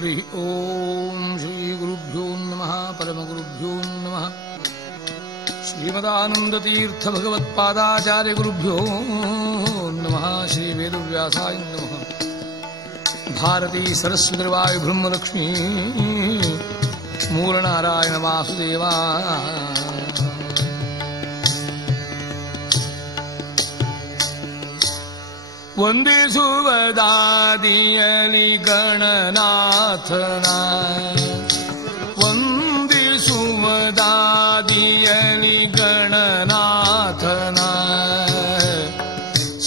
ಹರಿ ಓಂ ಶ್ರೀ ಗುರುಭ್ಯೋ ನಮಃ ಪರಮಗುರುಭ್ಯೋ ನಮಃ ಶ್ರೀಮದಾನಂದತೀರ್ಥ ಭಗವತ್ಪಾದಾಚಾರ್ಯ ಗುರುಭ್ಯೋ ನಮಃ ಶ್ರೀ ವೇದವ್ಯಾಸಾಯ ನಮಃ ಭಾರತೀ ಸರಸ್ವತಿ ವಾಯು ಬ್ರಹ್ಮಲಕ್ಷ್ಮೀ ಮೂಲನಾರಾಯಣ ವಾಸುದೇವ ವಂದಿಸುವದಾದಿಯಲಿ ಗಣನಾಥನ ವಂದಿಸುವದಾದಿಯಲಿ ಗಣನಾಥನ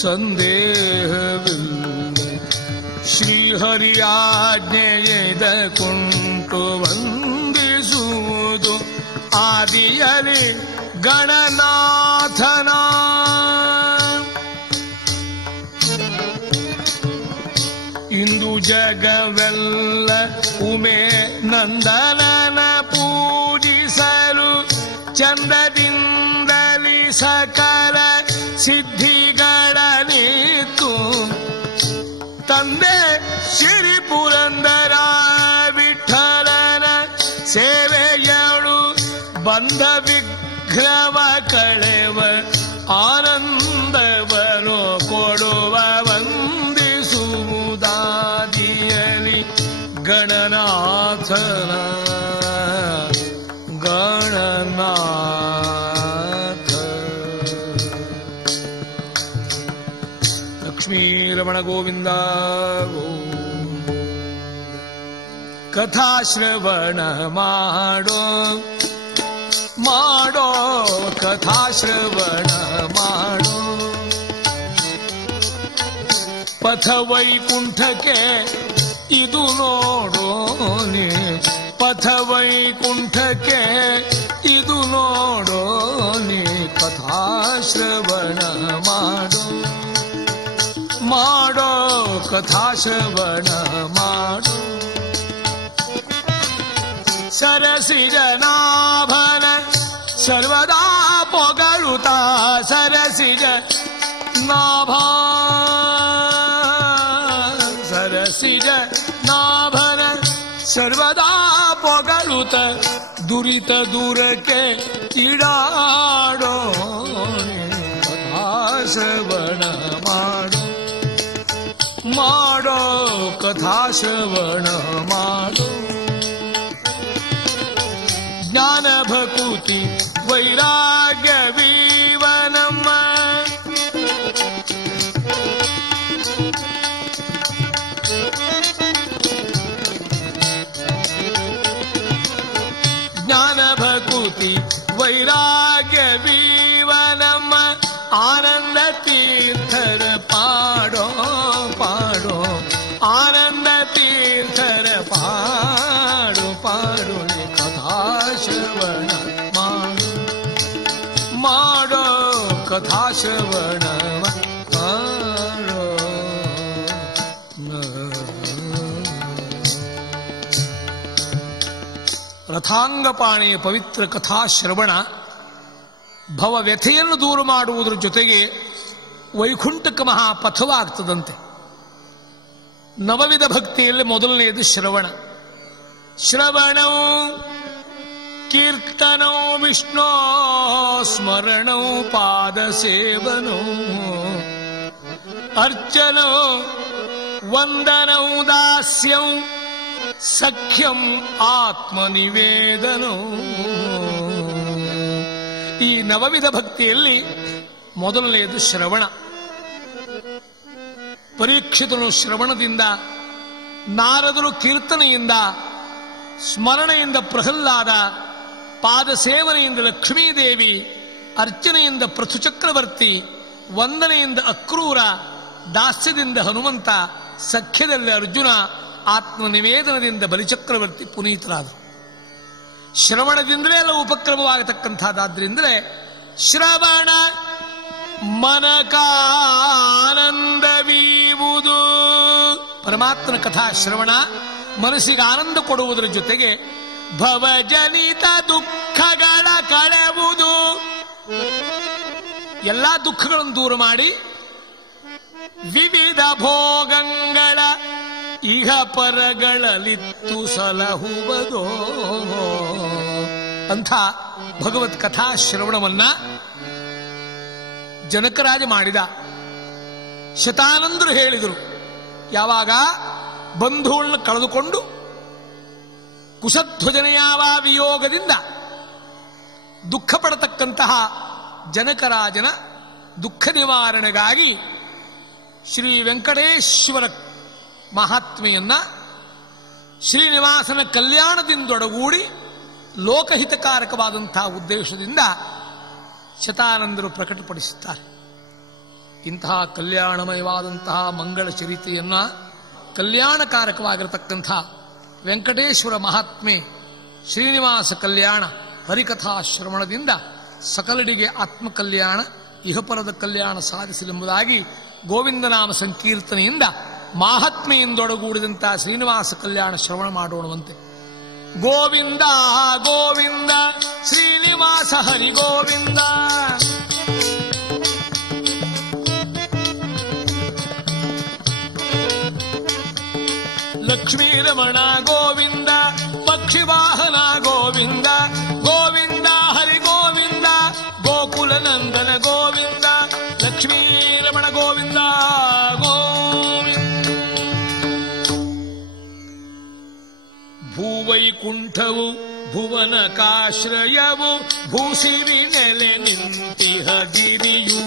ಸಂದೇಹವಿಲ್ಲ ಶ್ರೀಹರಿಯಾಜ್ಞೆಯದ ಕುಂಟು ವಂದಿಸುವುದು ಆದಿಯಲಿ ಗಣನಾಥನ ಇಂದು ಜಗವೆಲ್ಲ ಉಮೆ ನಂದನನ ಪೂಜಿಸಲು ಚಂದದಿಂದಲಿ ಸಕಲ ಸಿದ್ಧಿಗಳನಿತ್ತು ತಂದೆ ಶ್ರೀ ಪುರಂದರ ವಿಠಲನ ಸೇವೆಯಳು ಬಂಧ ವಿಘ್ನವ ಕಳೆವ ಆನಂದವನು ಕೊಡುವ ವಂದಿಸುವುದಾದಿಯಲಿ ಗಣನಾಥನ ಗಣನಾಥ ಲಕ್ಷ್ಮೀರಮಣ ಗೋವಿಂದ ಕಥಾಶ್ರವಣ ಮಾಡೋ ಮಾಡೋ ಕಥಾಶ್ರವಣ ಮಾಡೋ ಪಥ ವೈಕುಂಠಕ್ಕೆ ಇದು ನೋಡೋ ನೀ ಪಥ ವೈಕುಂಠಕ್ಕೆ ಇದು ನೋಡೋ ನೀ ಕಥಾಶ್ರವಣ ಮಾಡೋ ಮಾಡೋ ಕಥಾಶ್ರವಣ ಮಾಡೋ ಸರಸಿಜನಾಭನ ಸರ್ವದಾ ಪೊಗಳುತ್ತ ಸರಸಿಜ ನಾಭ ಸರಸಿಜ ನಾಭನ ಸರ್ವದಾ ಪೊಗಳುತ್ತ ದುರಿತ ದೂರಕ್ಕೆ ಈಡಾಡೋ ಕಥಾಶ್ರವಣ ಮಾಡೋ ಮಾಡೋ ಕಥಾಶ್ರವಣ ಮಾಡೋ ಜ್ಞಾನ ಭಕುತಿ ವೈರಾಗ್ಯ ವೀವನಮ್ಮ ಜ್ಞಾನ ಭಕುತಿ ವೈರಾಗ್ಯ ವೀವನಮ್ಮ ಆನಂದ ತೀರ್ಥರ ಪಾಡೋ ಪಾಡೋ ಆನಂದ ತೀರ್ಥರ ಪಾಡು ಪಾಡು ಕಥಾಶ್ರವಣ ಮಾಡೋ ಮಾಡೋ ಕಥಾಶ್ರವಣ ಮಾಡೋ ರಥಾಂಗಪಾಣಿಯ ಪವಿತ್ರ ಕಥಾಶ್ರವಣ ಭವ ವ್ಯಥೆಯನ್ನು ದೂರ ಮಾಡುವುದರ ಜೊತೆಗೆ ವೈಕುಂಠಕ ಮಹಾಪಥವಾಗ್ತದಂತೆ. ನವವಿಧ ಭಕ್ತಿಯಲ್ಲಿ ಮೊದಲನೆಯದು ಶ್ರವಣ. ಶ್ರವಣೌ ಕೀರ್ತನೌ ವಿಷ್ಣೋ ಸ್ಮರಣೌ ಪಾದ ಸೇವನೌ ಅರ್ಚನೌ ವಂದನೌ ದಾಸ್ಯಂ ಸಖ್ಯಂ ಆತ್ಮನಿವೇದನೌ. ಈ ನವವಿಧ ಭಕ್ತಿಯಲ್ಲಿ ಮೊದಲನೆಯದು ಶ್ರವಣ. ಪರೀಕ್ಷಿತನು ಶ್ರವಣದಿಂದ, ನಾರದರು ಕೀರ್ತನೆಯಿಂದ, ಸ್ಮರಣೆಯಿಂದ ಪ್ರಹ್ಲಾದ, ಪಾದ ಸೇವನೆಯಿಂದ ಲಕ್ಷ್ಮೀದೇವಿ, ಅರ್ಚನೆಯಿಂದ ಪೃಥುಚಕ್ರವರ್ತಿ, ವಂದನೆಯಿಂದ ಅಕ್ರೂರ, ದಾಸ್ಯದಿಂದ ಹನುಮಂತ, ಸಖ್ಯದಲ್ಲಿ ಅರ್ಜುನ, ಆತ್ಮನಿವೇದನದಿಂದ ಬಲಿಚಕ್ರವರ್ತಿ ಪುನೀತರಾದರು. ಶ್ರವಣದಿಂದಲೇ ಎಲ್ಲ ಉಪಕ್ರಮವಾಗತಕ್ಕಂಥದ್ದಾದ್ರಿಂದಲೇ ಶ್ರವಣ ಮನಕಾನಂದವೀವುದು. ಪರಮಾತ್ಮನ ಕಥಾ ಶ್ರವಣ ಮನಸ್ಸಿಗೆ ಆನಂದ ಕೊಡುವುದರ ಜೊತೆಗೆ ಭವಜನಿತ ದುಃಖಗಳ ಕಳೆಯುವುದು. ಎಲ್ಲಾ ದುಃಖಗಳನ್ನು ದೂರ ಮಾಡಿ ವಿವಿಧ ಭೋಗಗಳ ಇಹ ಪರಗಳಲಿತ್ತು ಸಲಹುವುದೋ. ಅಂಥ ಭಗವತ್ ಕಥಾ ಶ್ರವಣವನ್ನ ಜನಕರಾಜ ಮಾಡಿದ. ಶತಾನಂದರು ಹೇಳಿದರು, ಯಾವಾಗ ಬಂಧುಗಳನ್ನ ಕಳೆದುಕೊಂಡು ಕುಶಧ್ವಜನೆಯಾವ ವಿಯೋಗದಿಂದ ದುಃಖ ಪಡತಕ್ಕಂತಹ ಜನಕರಾಜನ ದುಃಖ ನಿವಾರಣೆಗಾಗಿ ಶ್ರೀ ವೆಂಕಟೇಶ್ವರ ಮಹಾತ್ಮೆಯನ್ನ ಶ್ರೀನಿವಾಸನ ಕಲ್ಯಾಣದಿಂದೊಡಗೂಡಿ ಲೋಕಹಿತಕಾರಕವಾದಂತಹ ಉದ್ದೇಶದಿಂದ ಶತಾನಂದರು ಪ್ರಕಟಪಡಿಸುತ್ತಾರೆ. ಇಂತಹ ಕಲ್ಯಾಣಮಯವಾದಂತಹ ಮಂಗಳ ಚರಿತೆಯನ್ನ ಕಲ್ಯಾಣಕಾರಕವಾಗಿರತಕ್ಕಂಥ ವೆಂಕಟೇಶ್ವರ ಮಹಾತ್ಮೆ ಶ್ರೀನಿವಾಸ ಕಲ್ಯಾಣ ಹರಿಕಥಾ ಶ್ರವಣದಿಂದ ಸಕಲರಿಗೆ ಆತ್ಮಕಲ್ಯಾಣ ಇಹಪರದ ಕಲ್ಯಾಣ ಸಾಧಿಸಲೆಂಬುದಾಗಿ ಗೋವಿಂದನಾಮ ಸಂಕೀರ್ತನೆಯಿಂದ ಮಾಹಾತ್ಮೆಯಿಂದೊಡಗೂಡಿದಂತಹ ಶ್ರೀನಿವಾಸ ಕಲ್ಯಾಣ ಶ್ರವಣ ಮಾಡೋಣವಂತೆ. ಗೋವಿಂದ ಗೋವಿಂದ ಶ್ರೀನಿವಾಸ ಹರಿ ಗೋವಿಂದ. ಲಕ್ಷ್ಮೀರಮಣ ಗೋವಿಂದ ಪಕ್ಷಿವಾಹನ ಗೋವಿಂದ. ಗೋವಿಂದ ಹರಿ ಗೋವಿಂದ ಗೋಕುಲ ನಂದನ ಗೋವಿಂದ. ಲಕ್ಷ್ಮೀರಮಣ ಗೋವಿಂದ ಗೋವಿಂದ. ಭೂವೈಕುಂಠವು ಭುವನ ಕಾಶ್ರಯವು ಭೂಸಿರಿ ನೆಲೆ ನಿಂತಿಹ ಗಿರಿಯೂ.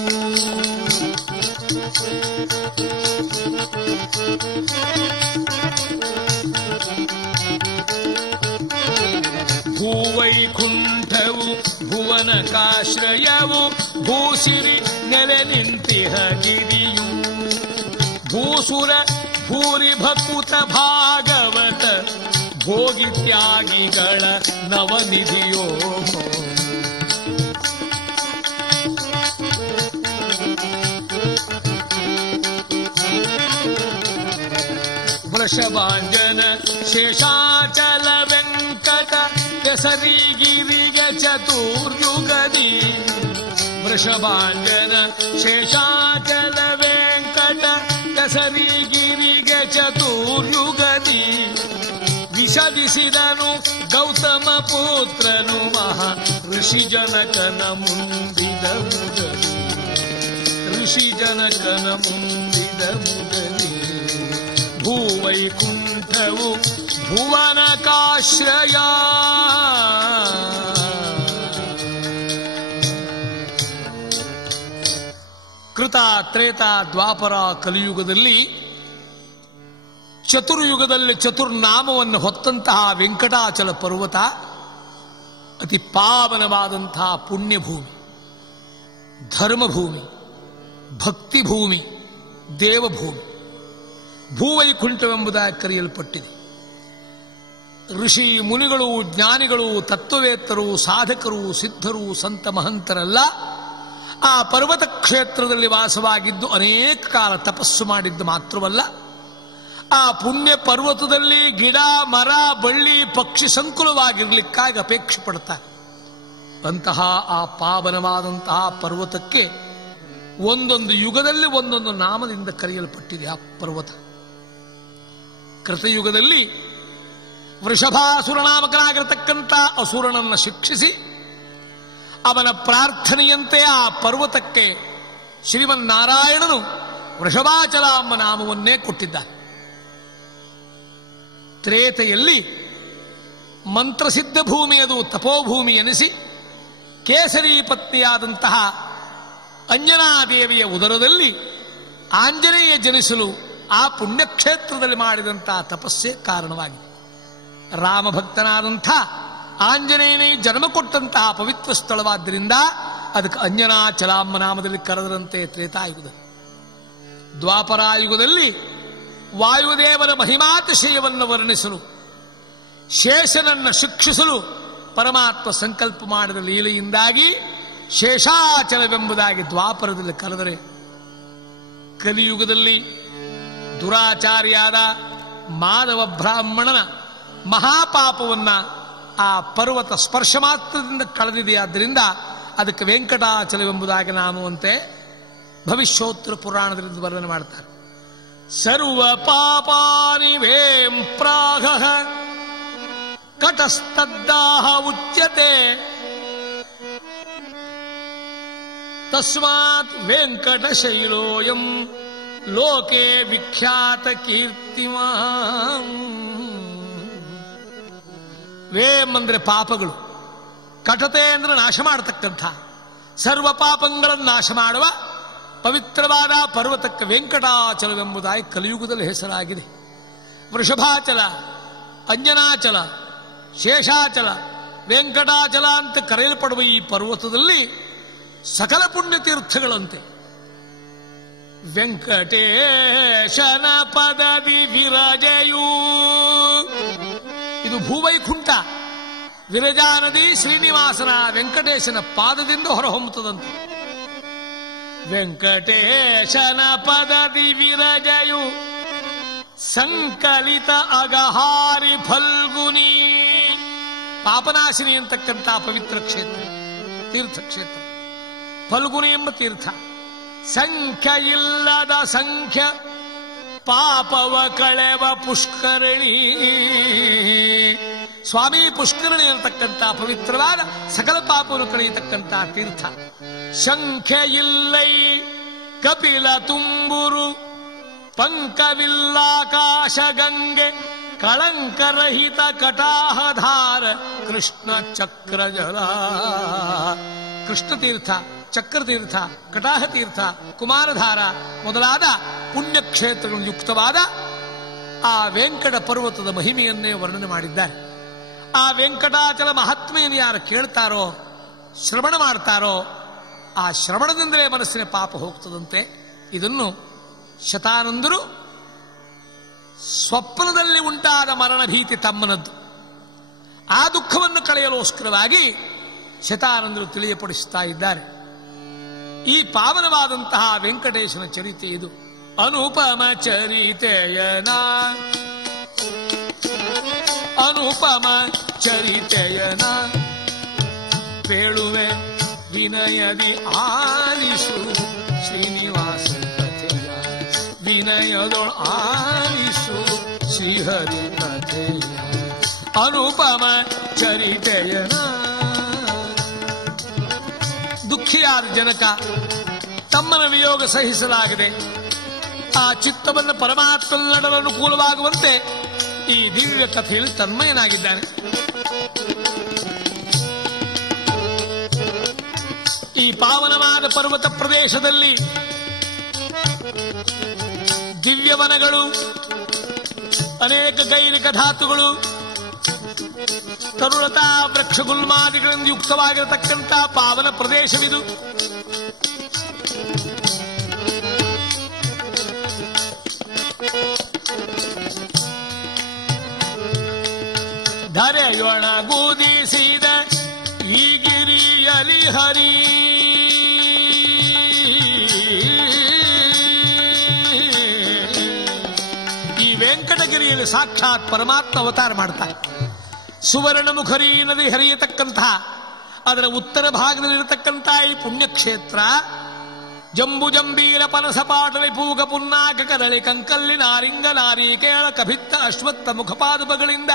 ಭೂವೈಕುಂಠವು ಭುವನ ಕಾಶ್ರಯವು ಭೂಸಿರಿ ನೆಲೆ ನಿಂತಿಹ ಗಿರಿಯೂ. ಭೂಸುರ ಭೂರಿ ಭಕುತ ಭಾಗವತ ಭೋಗಿತ್ಯಾಗಿಗಳ ನವನಿಧಿಯೋ. ವೃಷಭಾಂಜನ ಶೇಷಾಚಲ ವೆಂಕಟ ಕೆಸರಿಗಿರಿಗ ಚತುರ್ಯುಗದಿ. ವೃಷಭಾಂಜನ ಶೇಷಾಚಲ ವೆಂಕಟ ಕೆಸರಿಗಿರಿಗ ಚತುರ್ಯುಗದಿ. ವಿಷದಿಸಿದನು ಗೌತಮ ಪುತ್ರನು ಮಹಾ ಋಷಿ ಜನಕನ ಮುಂದಿದ ಮುಗಲಿ. ಋಷಿ ಜನಕನ ಮುಂದಿದ ಮುಗಲಿ. ಭೂವೈಕುಂಠವು ಭುವನ ಕಾಶ್ರಯ. ಕೃತ ತ್ರೇತ ದ್ವಾಪರ ಕಲಿಯುಗದಲ್ಲಿ ಚತುರ್ಯುಗದಲ್ಲಿ ಚತುರ್ನಾಮವನ್ನು ಹೊತ್ತಂತಹ ವೆಂಕಟಾಚಲ ಪರ್ವತ ಅತಿ ಪಾವನವಾದಂತಹ ಪುಣ್ಯಭೂಮಿ, ಧರ್ಮಭೂಮಿ, ಭಕ್ತಿಭೂಮಿ, ದೇವಭೂಮಿ. ಭೂವೈಕುಂಠವೆಂಬುದಾಗಿ ಕರೆಯಲ್ಪಟ್ಟಿದೆ. ಋಷಿ ಮುನಿಗಳು, ಜ್ಞಾನಿಗಳು, ತತ್ವವೇತ್ತರು, ಸಾಧಕರು, ಸಿದ್ಧರು, ಸಂತ ಮಹಂತರೆಲ್ಲ ಆ ಪರ್ವತ ಕ್ಷೇತ್ರದಲ್ಲಿ ವಾಸವಾಗಿದ್ದು ಅನೇಕ ಕಾಲ ತಪಸ್ಸು ಮಾಡಿದ್ದು ಮಾತ್ರವಲ್ಲ, ಆ ಪುಣ್ಯ ಪರ್ವತದಲ್ಲಿ ಗಿಡ ಮರ ಬಳ್ಳಿ ಪಕ್ಷಿ ಸಂಕುಲವಾಗಿರ್ಲಿಕ್ಕಾಗಿ ಅಪೇಕ್ಷೆ ಪಡ್ತಾರೆ. ಅಂತಹ ಆ ಪಾವನವಾದಂತಹ ಪರ್ವತಕ್ಕೆ ಒಂದೊಂದು ಯುಗದಲ್ಲಿ ಒಂದೊಂದು ನಾಮದಿಂದ ಕರೆಯಲ್ಪಟ್ಟಿದೆ ಆ ಪರ್ವತ. ಕೃತಯುಗದಲ್ಲಿ ವೃಷಭಾಸುರ ನಾಮಕನಾಗಿರತಕ್ಕಂಥ ಅಸುರನನ್ನು ಶಿಕ್ಷಿಸಿ ಅವನ ಪ್ರಾರ್ಥನೆಯಂತೆ ಆ ಪರ್ವತಕ್ಕೆ ಶ್ರೀಮನ್ನಾರಾಯಣನು ವೃಷಭಾಚಲ ಎಂಬ ನಾಮವನ್ನೇ ಕೊಟ್ಟಿದ್ದಾನೆ. ತ್ರೇತೆಯಲ್ಲಿ ಮಂತ್ರಸಿದ್ಧ ಭೂಮಿಯದು ತಪೋಭೂಮಿ ಎನಿಸಿ ಕೇಸರಿ ಪತ್ನಿಯಾದಂತಹ ಅಂಜನಾದೇವಿಯ ಉದರದಲ್ಲಿ ಆಂಜನೇಯ ಜನಿಸಲು ಆ ಪುಣ್ಯಕ್ಷೇತ್ರದಲ್ಲಿ ಮಾಡಿದಂತಹ ತಪಸ್ಸೇ ಕಾರಣವಾಗಿದೆ. ರಾಮಭಕ್ತನಾದಂಥ ಆಂಜನೇಯನೇ ಜನ್ಮ ಕೊಟ್ಟಂತಹ ಪವಿತ್ರ ಸ್ಥಳವಾದ್ದರಿಂದ ಅದಕ್ಕೆ ಅಂಜನಾಚಲಾಂಬ ನಾಮದಲ್ಲಿ ಕರೆದರಂತೆ ತ್ರೇತಾಯುಗದಲ್ಲಿ. ದ್ವಾಪರಾಯುಗದಲ್ಲಿ ವಾಯುದೇವರ ಮಹಿಮಾತಿಶಯವನ್ನು ವರ್ಣಿಸಲು, ಶೇಷನನ್ನು ಶಿಕ್ಷಿಸಲು ಪರಮಾತ್ಮ ಸಂಕಲ್ಪ ಮಾಡಿದ ಲೀಲೆಯಿಂದಾಗಿ ಶೇಷಾಚಲವೆಂಬುದಾಗಿ ದ್ವಾಪರದಲ್ಲಿ ಕರೆದರೆ, ಕಲಿಯುಗದಲ್ಲಿ ದುರಾಚಾರಿಯಾದ ಮಾಧವ ಬ್ರಾಹ್ಮಣನ ಮಹಾಪಾಪವನ್ನ ಆ ಪರ್ವತ ಸ್ಪರ್ಶ ಮಾತ್ರದಿಂದ ಕಳೆದಿದೆಯಾದ್ದರಿಂದ ಅದಕ್ಕೆ ವೆಂಕಟಾಚಲವೆಂಬುದಾಗಿ ನಾಮವಂತೆ ಭವಿಷ್ಯೋತ್ತರ ಪುರಾಣದಲ್ಲಿ ವರ್ಣನೆ ಮಾಡ್ತಾರೆ. ಸರ್ವ ಪಾಪಾನಿ ವೇಂ ಪ್ರಾಗಃ ಕಟಸ್ತದ್ದಾಹ ಉಚ್ಯತೆ ತಸ್ಮಾತ್ ವೆಂಕಟಶೈಲೋಯಂ ಲೋಕೆ ವಿಖ್ಯಾತ ಕೀರ್ತಿಮಾನ್. ವೇಮ್ ಅಂದ್ರೆ ಪಾಪಗಳು, ಕಟತೆ ಅಂದ್ರೆ ನಾಶ ಮಾಡತಕ್ಕಂಥ, ಸರ್ವ ಪಾಪಗಳನ್ನು ನಾಶ ಮಾಡುವ ಪವಿತ್ರವಾದ ಪರ್ವತಕ್ಕೆ ವೆಂಕಟಾಚಲವೆಂಬುದಾಗಿ ಕಲಿಯುಗದಲ್ಲಿ ಹೆಸರಾಗಿದೆ. ವೃಷಭಾಚಲ, ಅಂಜನಾಚಲ, ಶೇಷಾಚಲ, ವೆಂಕಟಾಚಲ ಅಂತ ಕರೆಯಲ್ಪಡುವ ಈ ಪರ್ವತದಲ್ಲಿ ಸಕಲ ಪುಣ್ಯತೀರ್ಥಗಳಂತೆ. ವೆಂಕಟೇಶನ ಪದವಿ ವಿರಜಯೂ, ಇದು ಭೂವೈಕುಂಠ. ವಿರಜಾ ನದಿ ಶ್ರೀನಿವಾಸನ ವೆಂಕಟೇಶನ ಪಾದದಿಂದ ಹೊರಹೊಮ್ಮುತ್ತದಂತೆ. ವೆಂಕಟೇಶನ ಪದವಿ ವಿರಜಯು ಸಂಕಲಿತ ಅಗಹಾರಿ ಫಲ್ಗುನಿ, ಪಾಪನಾಶಿನಿ ಅಂತಕ್ಕಂಥ ಪವಿತ್ರ ಕ್ಷೇತ್ರ, ತೀರ್ಥಕ್ಷೇತ್ರ. ಫಲ್ಗುನಿ ಎಂಬ ತೀರ್ಥ. ಸಂಖ್ಯ ಇಲ್ಲದ ಸಂಖ್ಯ ಪಾಪವ ಕಳೆವ ಪುಷ್ಕರಣಿ. ಸ್ವಾಮಿ ಪುಷ್ಕರಣಿ ಅಂತಕ್ಕಂಥ ಪವಿತ್ರವಾದ ಸಕಲ ಪಾಪವನ್ನು ಕಳೆಯತಕ್ಕಂಥ ತೀರ್ಥ. ಸಂಖ್ಯೆ ಇಲ್ಲೈ ಕಪಿಲ ತುಂಬುರು ಪಂಕವಿಲ್ಲಾಕಾಶ ಗಂಗೆ ಕಳಂಕರಹಿತ ಕಟಾಹಧಾರ ಕೃಷ್ಣ ಚಕ್ರಜಲ. ಕೃಷ್ಣತೀರ್ಥ, ಚಕ್ರತೀರ್ಥ, ಕಟಾಹತೀರ್ಥ, ಕುಮಾರಧಾರ ಮೊದಲಾದ ಪುಣ್ಯಕ್ಷೇತ್ರಗಳು ಯುಕ್ತವಾದ ಆ ವೆಂಕಟ ಪರ್ವತದ ಮಹಿಮೆಯನ್ನೇ ವರ್ಣನೆ ಮಾಡಿದ್ದಾರೆ. ಆ ವೆಂಕಟಾಚಲ ಮಹಾತ್ಮೆಯನ್ನು ಯಾರು ಕೇಳ್ತಾರೋ, ಶ್ರವಣ ಮಾಡ್ತಾರೋ, ಆ ಶ್ರವಣದಿಂದಲೇ ಮನಸ್ಸಿನ ಪಾಪ ಹೋಗ್ತದಂತೆ. ಇದನ್ನು ಶತಾನಂದರು ಸ್ವಪ್ನದಲ್ಲಿ ಉಂಟಾದ ಮರಣ ಭೀತಿ ತಮ್ಮನದ್ದು, ಆ ದುಃಖವನ್ನು ಕಳೆಯಲೋಸ್ಕರವಾಗಿ ಶತಾನಂದರು ತಿಳಿಯಪಡಿಸುತ್ತಾ ಇದ್ದಾರೆ. ಈ ಪಾವನವಾದಂತಹ ವೆಂಕಟೇಶನ ಚರಿತೆ ಇದು. ಅನುಪಮ ಚರಿತೆಯನ, ಅನುಪಮ ಚರಿತೆಯನ ಪೇಳುವೆ ವಿನಯದಿ ಆಲಿಸು ಶ್ರೀನಿವಾಸ ಕಥೆಯ, ವಿನಯದೊಳ ಆಲಿಸು ಶ್ರೀಹರಿ ಕಥೆಯ. ಅನುಪಮ ಚರಿತೆಯನ. ದುಃಖಿಯಾದ ಜನಕ ತಮ್ಮನ ವಿಯೋಗ ಸಹಿಸಲಾಗಿದೆ. ಆ ಚಿತ್ತವನ್ನು ಪರಮಾತ್ಮನ ನಡುವೆ ಅನುಕೂಲವಾಗುವಂತೆ ಈ ದಿವ್ಯ ಕಥೆಯಲ್ಲಿ ತನ್ಮಯನಾಗಿದ್ದಾನೆ. ಈ ಪಾವನವಾದ ಪರ್ವತ ಪ್ರದೇಶದಲ್ಲಿ ದಿವ್ಯವನಗಳು, ಅನೇಕ ಗೈರಿಕ ಧಾತುಗಳು, ತರುಣತಾ ವೃಕ್ಷ ಗುಲ್ಮಾದಿಗಳಿಂದ ಯುಕ್ತವಾಗಿರತಕ್ಕಂಥ ಪಾವನ ಪ್ರದೇಶವಿದು. ಧರೆಯೊಳಗೂದಿಸಿದ ಈ ಗಿರಿಯಲಿ ಹರಿ, ಈ ವೆಂಕಟಗಿರಿಯಲ್ಲಿ ಸಾಕ್ಷಾತ್ ಪರಮಾತ್ಮ ಅವತಾರ ಮಾಡ್ತಾರೆ. ಸುವರ್ಣ ಮುಖರಿ ನದಿ ಹರಿಯತಕ್ಕಂತಹ ಅದರ ಉತ್ತರ ಭಾಗದಲ್ಲಿರತಕ್ಕಂಥ ಈ ಪುಣ್ಯಕ್ಷೇತ್ರ ಜಂಬು ಜಂಬೀರ ಪನಸ ಪಾಟಲಿ ಪೂಗ ಪುನ್ನಾಕ ಕದಳಿ ಕಂಕಲ್ಲಿ ನಾರಿಂಗ ನಾರೀಕೇಳ ಕಭಿತ್ತ ಅಶ್ವತ್ಥ ಮುಖಪಾದಪಗಳಿಂದ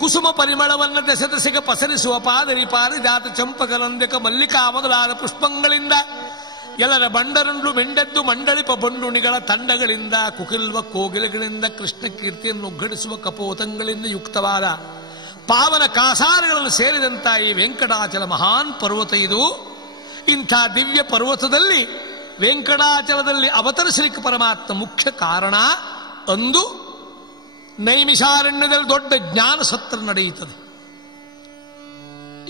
ಕುಸುಮ ಪರಿಮಳವನ್ನು ದೆಸೆದೆಸೆಗೆ ಪಸರಿಸುವ ಪಾದರಿ ಪಾರಿಜಾತ ಚಂಪಕಲಂದಕ ಮಲ್ಲಿಕಾ ಮೊದಲಾದ ಪುಷ್ಪಗಳಿಂದ ಎಲ್ಲರ ಬಂಡರಂಡು ಮೆಂಡೆದ್ದು ಮಂಡಳಿಪ ಬಂಡುಣಿಗಳ ತಂಡಗಳಿಂದ ಕುಕಿಲ್ವ ಕೋಗಿಲೆಗಳಿಂದ ಕೃಷ್ಣ ಕೀರ್ತಿಯನ್ನು ಉಗ್ಗಡಿಸುವ ಕಪೋತಗಳಿಂದ ಯುಕ್ತವಾದ ಪಾವನ ಕಾಸಾರಗಳನ್ನು ಸೇರಿದಂಥ ಈ ವೆಂಕಟಾಚಲ ಮಹಾನ್ ಪರ್ವತ ಇದು. ಇಂಥ ದಿವ್ಯ ಪರ್ವತದಲ್ಲಿ ವೆಂಕಟಾಚಲದಲ್ಲಿ ಅವತರಿಸಲಿಕ್ಕೆ ಪರಮಾತ್ಮ ಮುಖ್ಯ ಕಾರಣ. ಅಂದು ನೈಮಿಷಾರಣ್ಯದಲ್ಲಿ ದೊಡ್ಡ ಜ್ಞಾನ ಸತ್ರ ನಡೆಯುತ್ತದೆ.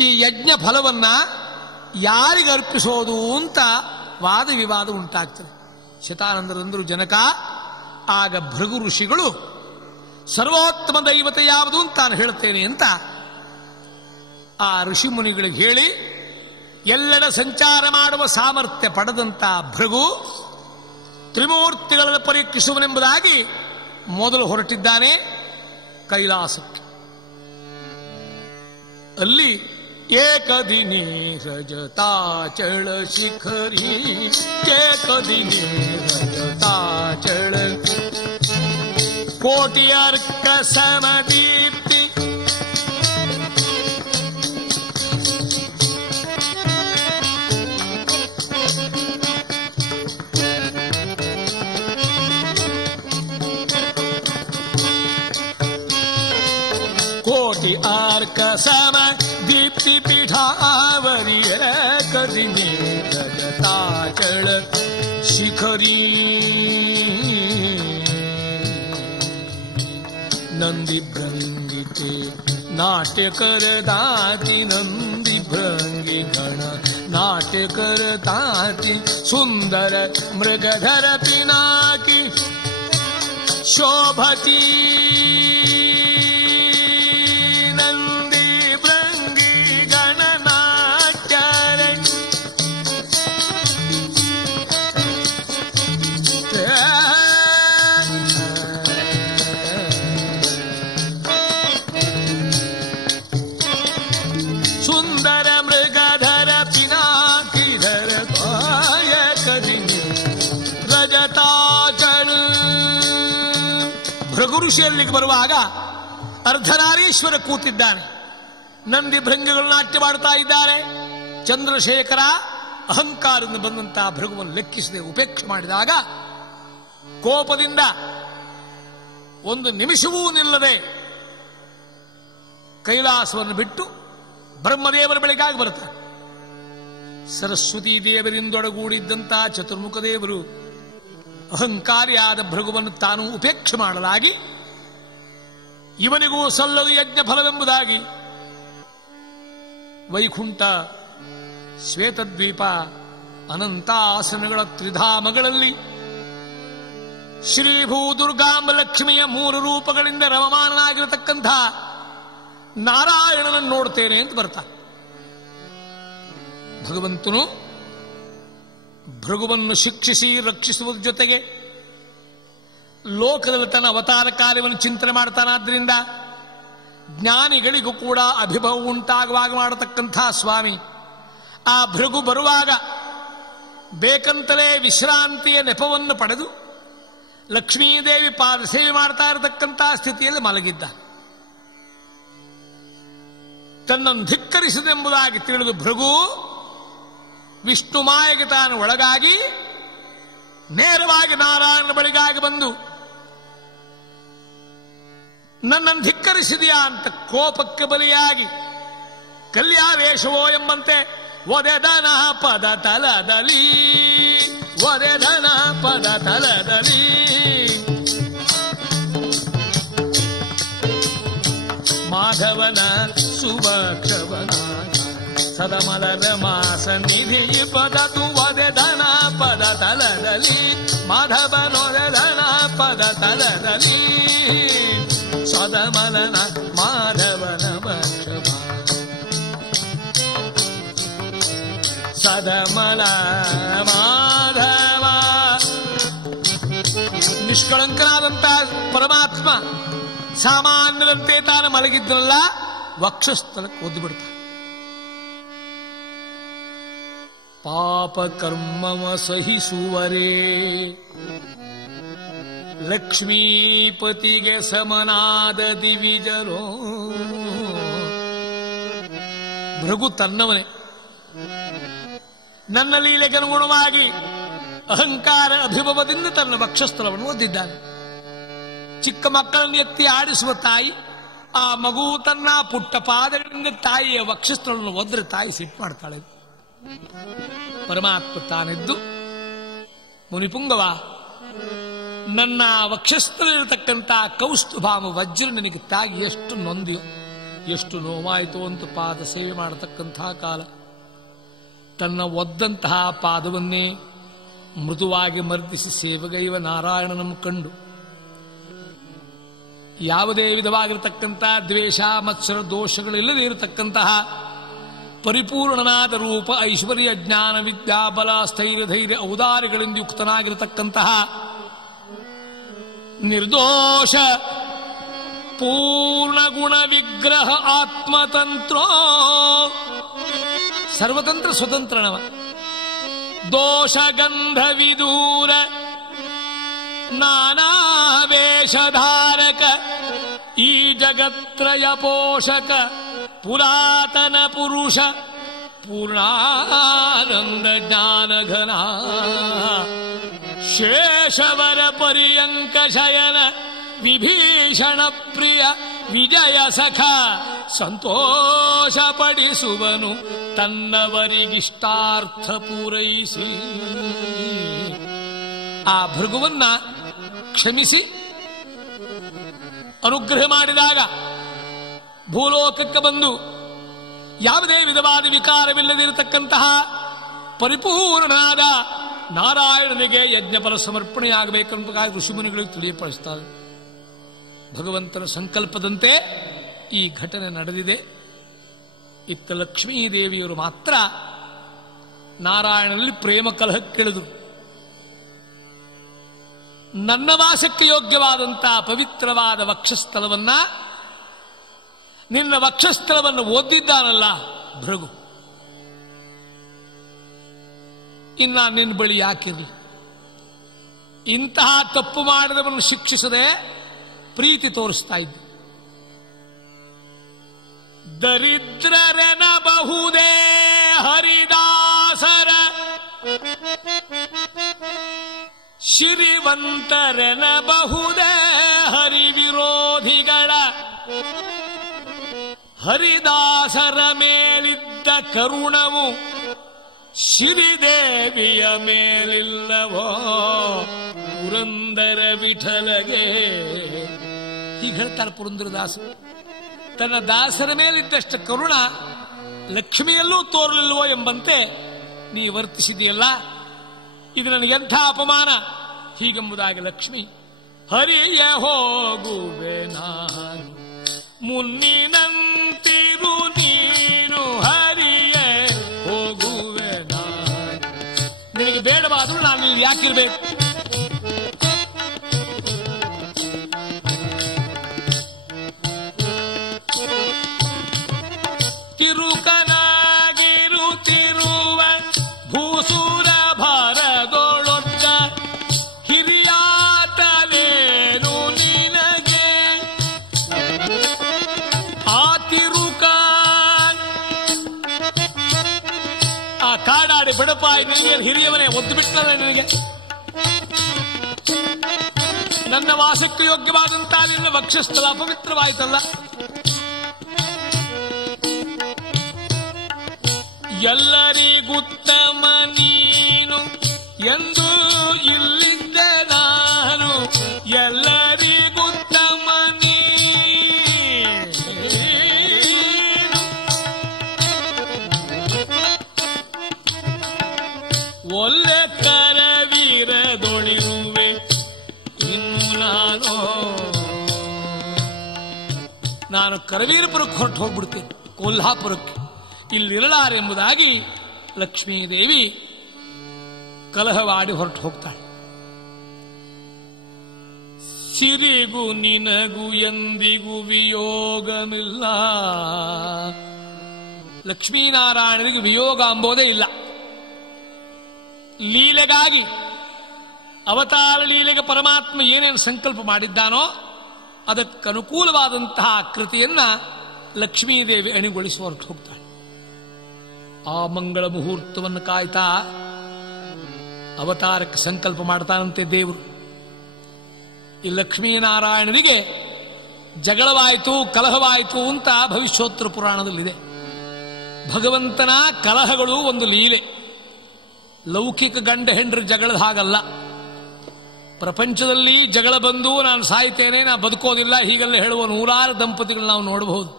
ಈ ಯಜ್ಞ ಫಲವನ್ನ ಯಾರಿಗೆ ಅರ್ಪಿಸೋದು ಅಂತ ವಾದ ವಿವಾದ ಉಂಟಾಗ್ತದೆ. ಶತಾನಂದರಂದರು ಜನಕ, ಆಗ ಭೃಗು ಋಷಿಗಳು ಸರ್ವೋತ್ತಮ ದೈವತೆ ಯಾವುದು ಅಂತ ನಾನು ಹೇಳ್ತೇನೆ ಅಂತ ಆ ಋಷಿ ಮುನಿಗಳಿಗೆ ಹೇಳಿ ಎಲ್ಲೆಡೆ ಸಂಚಾರ ಮಾಡುವ ಸಾಮರ್ಥ್ಯ ಪಡೆದಂತ ಭೃಗು ತ್ರಿಮೂರ್ತಿಗಳನ್ನು ಪರೀಕ್ಷಿಸುವನೆಂಬುದಾಗಿ ಮೊದಲು ಹೊರಟಿದ್ದಾನೆ ಕೈಲಾಸಕ್ಕೆ. ಅಲ್ಲಿ ಏಕದಿನಿ ರಜತಾಚಳ ಶಿಖರಿ, ಏಕದಿನಿ ರಜತಾಚಳ ಕೋಟಿಯರ್ಕ ಸಮದೀಪ್ತಿ ಕೋಟಿ ಆರ್ಕ ಸಮ ದೀಪ್ತಿ ಪೀಠಾವರಿಯ ಕರಿಮೆ ಜಗತಾಚಳ ಶಿಖರೀ ನಂದಿ ಭೃಂಗಿತೆ ನಾಟ್ಯ करताति नंदी भृंगी गण नाट्य करताति सुंदर मृगधर पिनाकी शोभती नंदी भृंगी गण नाट्य सुंदर मृगधर पिनाकीधर पाय करिणी रजताचल ಭೃಗುಋಷಿಯಲ್ಲಿಗೆ ಬರುವಾಗ ಅರ್ಧನಾರೀಶ್ವರ ಕೂತಿದ್ದಾನೆ. ನಂದಿ ಭೃಂಗಿಗಳು ನಾಟ್ಯ ಮಾಡ್ತಾ ಇದ್ದಾರೆ. ಚಂದ್ರಶೇಖರ ಅಹಂಕಾರದಿಂದ ಬಂದಂತಹ ಭೃಗುವನ್ನು ಲೆಕ್ಕಿಸದೆ ಉಪೇಕ್ಷೆ ಮಾಡಿದಾಗ ಕೋಪದಿಂದ ಒಂದು ನಿಮಿಷವೂ ನಿಲ್ಲದೆ ಕೈಲಾಸವನ್ನು ಬಿಟ್ಟು ಬ್ರಹ್ಮದೇವರ ಬಳಿಗಾಗಿ ಬರ್ತಾರೆ. ಸರಸ್ವತೀ ದೇವರಿಂದೊಡಗೂಡಿದ್ದಂತಹ ಚತುರ್ಮುಖ ದೇವರು ಅಹಂಕಾರಿಯಾದ ಭೃಗುವನ್ನು ತಾನು ಉಪೇಕ್ಷೆ ಮಾಡಲಾಗಿ ಇವನಿಗೂ ಸಲ್ಲದು ಯಜ್ಞ ಫಲವೆಂಬುದಾಗಿ ವೈಕುಂಠ, ಶ್ವೇತದ್ವೀಪ, ಅನಂತಾಸನಗಳ ತ್ರಿಧಾಮಗಳಲ್ಲಿ ಶ್ರೀಭೂ ದುರ್ಗಾಂಬ ಲಕ್ಷ್ಮಿಯ 3 ರೂಪಗಳಿಂದ ರಮಮಾನನಾಗಿರತಕ್ಕಂಥ ನಾರಾಯಣನನ್ನು ನೋಡ್ತೇನೆ ಅಂತ ಬರ್ತಾನೆ. ಭಗವಂತನು ಭೃಗುವನ್ನು ಶಿಕ್ಷಿಸಿ ರಕ್ಷಿಸುವುದರ ಜೊತೆಗೆ ಲೋಕದಲ್ಲಿ ತನ್ನ ಅವತಾರ ಕಾರ್ಯವನ್ನು ಚಿಂತನೆ ಮಾಡ್ತಾನಾದ್ರಿಂದ ಜ್ಞಾನಿಗಳಿಗೂ ಕೂಡ ಅಭಿಭವ ಉಂಟಾಗುವಾಗ ಮಾಡತಕ್ಕಂಥ ಸ್ವಾಮಿ ಆ ಭೃಗು ಬರುವಾಗ ಬೇಕಂತಲೇ ವಿಶ್ರಾಂತಿಯ ನೆಪವನ್ನು ಪಡೆದು ಲಕ್ಷ್ಮೀದೇವಿ ಪಾದ ಸೇವೆ ಮಾಡ್ತಾ ಇರತಕ್ಕಂಥ ಸ್ಥಿತಿಯಲ್ಲಿ ಮಲಗಿದ್ದ. ತನ್ನನ್ನು ಧಿಕ್ಕರಿಸಿದೆಂಬುದಾಗಿ ತಿಳಿದು ಭೃಗು ವಿಷ್ಣು ಮಾಯೆಗೆ ತಾನು ಒಳಗಾಗಿ ನೇರವಾಗಿ ನಾರಾಯಣನ ಬಳಿಗಾಗಿ ಬಂದು ನನ್ನನ್ನು ಧಿಕ್ಕರಿಸಿದೆಯಾ ಅಂತ ಕೋಪಕ್ಕೆ ಬಲಿಯಾಗಿ ಕಲ್ಯಾವೇಶವೋ ಎಂಬಂತೆ ಒದೆದನ ಪದ ತಲದಲ್ಲಿ ಒದೆದನ ಪದ ತಲದಲ್ಲಿ ಮಾಧವನ ಸುಭಕ್ಷವನ ಸದಮಲದ ಮಾಸ ನಿಧಿ ಪದತು ಒದೆದನ ಪದ ತಲದಲ್ಲಿ ಮಾಧವನೊದೆದನ ಪದ ತಲದಲ್ಲಿ ಸದಮಲನ ಮಾಧವನ ಭಕ್ಷವ ಸದಮಲ ಮಾಧವ. ನಿಷ್ಕಳಂಕನಾದಂತ ಪರಮಾತ್ಮ ಸಾಮಾನ್ಯದಂತೆ ತಾನು ಮಲಗಿದ್ರಲ್ಲ ವಕ್ಷಸ್ಥಲಕ್ಕೆ ಒದ್ದು ಬಿಡ್ತಾನೆ. ಪಾಪ ಕರ್ಮವ ಸಹಿಸುವರೇ ಲಕ್ಷ್ಮೀಪತಿಗೆ ಸಮನಾದ ದಿವಿಜರೋ. ಭೃಗು ತನ್ನವನೇ, ನನ್ನ ಲೀಲೆಗೆ ಅನುಗುಣವಾಗಿ ಅಹಂಕಾರ ಅಭಿಭವದಿಂದ ತನ್ನ ವಕ್ಷಸ್ಥಲವನ್ನು ಒದ್ದಿದ್ದಾನೆ. ಚಿಕ್ಕ ಮಕ್ಕಳನ್ನು ಎತ್ತಿ ಆಡಿಸುವ ತಾಯಿ ಆ ಮಗು ತನ್ನ ಪುಟ್ಟ ಪಾದಗಳಿಂದ ತಾಯಿಯ ವಕ್ಷಸ್ಥಳವನ್ನು ಒದ್ರೆ ತಾಯಿ ಸಿಟ್ಟು ಮಾಡ್ತಾಳೆ. ಪರಮಾತ್ಮ ತಾನೆದ್ದು ಮುನಿಪುಂಗವ, ನನ್ನ ವಕ್ಷಸ್ಥಲಿರತಕ್ಕಂಥ ಕೌಸ್ತುಭಾಮ ವಜ್ರ ನನಗೆ ತಾಗಿ ಎಷ್ಟು ನೊಂದಿಯೋ ಎಷ್ಟು ನೋವಾಯಿತು ಅಂತ ಪಾದ ಸೇವೆ ಮಾಡತಕ್ಕಂಥ ಕಾಲ ತನ್ನ ಒದ್ದಂತಹ ಪಾದವನ್ನೇ ಮೃದುವಾಗಿ ಮರ್ದಿಸಿ ಸೇವಗೈವ ನಾರಾಯಣನನ್ನು ಕಂಡು ಯಾವುದೇ ವಿಧವಾಗಿರತಕ್ಕಂಥ ದ್ವೇಷ ಮತ್ಸರ ದೋಷಗಳಿಲ್ಲದೆ ಇರತಕ್ಕಂತಹ ಪರಿಪೂರ್ಣನಾದ ರೂಪ ಐಶ್ವರ್ಯ ಜ್ಞಾನ ವಿದ್ಯಾ ಬಲ ಸ್ಥೈರ್ಯ ಧೈರ್ಯ ಔದಾರ್ಯಗಳಿಂದ ಯುಕ್ತನಾಗಿರತಕ್ಕಂತಹ ನಿರ್ದೋಷ ಪೂರ್ಣ ಗುಣ ವಿಗ್ರಹ ಆತ್ಮತಂತ್ರೋ ಸರ್ವತಂತ್ರ ಸ್ವತಂತ್ರನವ ದೋಷ ಗಂಧ ವಿದೂರ ನಾನಾ ವೇಷ ವೇಷಧಾರಕ ಈ ಜಗತ್ರಯ ಪೋಷಕ ಪುರಾತನ ಪುರುಷ ಪೂರ್ಣಾನಂದ ಜ್ಞಾನಘನ ಶೇಷವರ ಪರ್ಯಂಕ ಶಯನ ವಿಭೀಷಣ ಪ್ರಿಯ ವಿಜಯ ಸಖ ಸಂತೋಷ ಪಡಿಸುವನು ತನ್ನವರಿಗಿಷ್ಟಾರ್ಥ ಪೂರೈಸಿ. ಆ ಭೃಗುವನ್ನ ಕ್ಷಮಿಸಿ ಅನುಗ್ರಹ ಮಾಡಿದಾಗ ಭೂಲೋಕಕ್ಕೆ ಬಂದು ಯಾವುದೇ ವಿಧವಾದ ವಿಕಾರವಿಲ್ಲದಿರತಕ್ಕಂತಹ ಪರಿಪೂರ್ಣನಾದ ನಾರಾಯಣನಿಗೆ ಯಜ್ಞಫಲ ಸಮರ್ಪಣೆಯಾಗಬೇಕೆಂಬ ಋಷಿಮುನಿಗಳು ತಿಳಿಯಪಡಿಸುತ್ತಾರೆ. ಭಗವಂತನ ಸಂಕಲ್ಪದಂತೆ ಈ ಘಟನೆ ನಡೆದಿದೆ. ಇತ್ತ ಲಕ್ಷ್ಮೀದೇವಿಯವರು ಮಾತ್ರ ನಾರಾಯಣನಲ್ಲಿ ಪ್ರೇಮ ಕಲಹಕ್ಕಿಳಿದರು. ನನ್ನ ವಾಸಕ್ಕೆ ಯೋಗ್ಯವಾದಂತಹ ಪವಿತ್ರವಾದ ವಕ್ಷಸ್ಥಳವನ್ನ, ನಿನ್ನ ವಕ್ಷಸ್ಥಳವನ್ನು ಓದಿದ್ದಾನಲ್ಲ ಭೃಗು, ಇನ್ನ ನಿನ್ನ ಬಳಿ ಯಾಕಿರಲಿ? ಇಂತಹ ತಪ್ಪು ಮಾಡಿದವನು ಶಿಕ್ಷಿಸದೆ ಪ್ರೀತಿ ತೋರಿಸ್ತಾ ಇದ್ದ. ದರಿದ್ರರನ ಬಹುದೇ ಹರಿದಾಸರ, ಶ್ರೀವಂತರನ ಬಹುದೇ ಹರಿವಿರೋಧಿಗಳ, ಹರಿದಾಸರ ಮೇಲಿದ್ದ ಕರುಣವು ಶ್ರೀದೇವಿಯ ಮೇಲಿಲ್ಲವೋ ಪುರಂದರ ವಿಠಲಗೆ. ಹೀಗೆ ಹೇಳ್ತಾರೆ ಪುರಂದರದಾಸ. ತನ್ನ ದಾಸರ ಮೇಲಿದ್ದಷ್ಟು ಕರುಣ ಲಕ್ಷ್ಮಿಯಲ್ಲೂ ತೋರಲಿಲ್ವೋ ಎಂಬಂತೆ ನೀ ವರ್ತಿಸಿದೆಯಲ್ಲ, ಇದು ನನಗೆಂಥ ಅಪಮಾನ. ಹೀಗೆಂಬುದಾಗಿ ಲಕ್ಷ್ಮಿ, ಹರಿಯ ಹೋಗುವೆ ನಾನು ಮುನ್ನಿನಂತಿರು ನೀನು, ಹರಿಯ ಹೋಗುವೆ ನಾನು. ನಿನಗೆ ಬೇಡವಾದರೂ ನಾನು ಇಲ್ಲಿ ಯಾಕಿರ್ಬೇಕು? ತಿರುಕನಾಗಿರುತ್ತಿರುವ ಭೂಸೂರ ಭರದೊಳೊದ್ದ ಹಿರಿಯಾತಲೇನು ನಿನಗೆ. ಆ ತಿರುಕ ಆ ಕಾಡಾಡಿ ಬಿಡಪಾಯಿ ನಿನಗೆ ಹಿರಿಯವನೇ ಒದ್ದು ಬಿಟ್ಟಲ್ಲ ನಿನಗೆ. ನನ್ನ ವಾಸಕ್ಕೆ ಯೋಗ್ಯವಾದಂತಹ ನಿನ್ನ ವಕ್ಷಸ್ಥಳ ಅಪವಿತ್ರವಾಯಿತಲ್ಲ. ಎಲ್ಲರಿಗುತ್ತಮ ನೀನು ಎಂದು ಇಲ್ಲಿದ್ದೆ ನಾನು, ಎಲ್ಲರಿಗುತ್ತಮ ನೀನು. ಒಳ್ಳೆ ಕರವೀರದೊಳಿರುವೆ ಇನ್ನು ನಾನು ಕರವೀರಪುರಕ್ಕೆ ಹೊರಟು ಹೋಗ್ಬಿಡ್ತೇನೆ, ಕೊಲ್ಹಾಪುರಕ್ಕೆ. ಇಲ್ಲಿರಲಾರೆಂಬುದಾಗಿ ಲಕ್ಷ್ಮೀದೇವಿ ಕಲಹವಾಡಿ ಹೊರಟು ಹೋಗ್ತಾಳೆ. ಸಿರಿಗೂ ನಿನಗೂ ಎಂದಿಗೂ ವಿಯೋಗಮಿಲ್ಲ. ಲಕ್ಷ್ಮೀನಾರಾಯಣರಿಗೂ ವಿಯೋಗ ಎಂಬುದೇ ಇಲ್ಲ. ಲೀಲೆಗಾಗಿ, ಅವತಾರ ಲೀಲೆಗೆ ಪರಮಾತ್ಮ ಏನೇನು ಸಂಕಲ್ಪ ಮಾಡಿದ್ದಾನೋ ಅದಕ್ಕನುಕೂಲವಾದಂತಹ ಕೃತಿಯನ್ನ ಲಕ್ಷ್ಮೀದೇವಿ ಅಣಿಗೊಳಿಸಿ ಹೊರಟು ಹೋಗ್ತಾಳೆ. ಆ ಮಂಗಳ ಮುಹೂರ್ತವನ್ನು ಕಾಯ್ತಾ ಅವತಾರಕ್ಕೆ ಸಂಕಲ್ಪ ಮಾಡ್ತಾನಂತೆ ದೇವರು. ಈ ಲಕ್ಷ್ಮೀನಾರಾಯಣರಿಗೆ ಜಗಳವಾಯಿತು, ಕಲಹವಾಯಿತು ಅಂತ ಭವಿಷ್ಯೋತ್ತರ ಪುರಾಣದಲ್ಲಿದೆ. ಭಗವಂತನ ಕಲಹಗಳು ಒಂದು ಲೀಲೆ. ಲೌಕಿಕ ಗಂಡ ಹೆಂಡ್ರ ಜಗಳದ ಹಾಗಲ್ಲ. ಪ್ರಪಂಚದಲ್ಲಿ ಜಗಳ ಬಂದು ನಾನು ಸಾಯ್ತೇನೆ, ನಾನು ಬದುಕೋದಿಲ್ಲ ಹೀಗೆಲ್ಲ ಹೇಳುವ ನೂರಾರು ದಂಪತಿಗಳು ನಾವು ನೋಡಬಹುದು.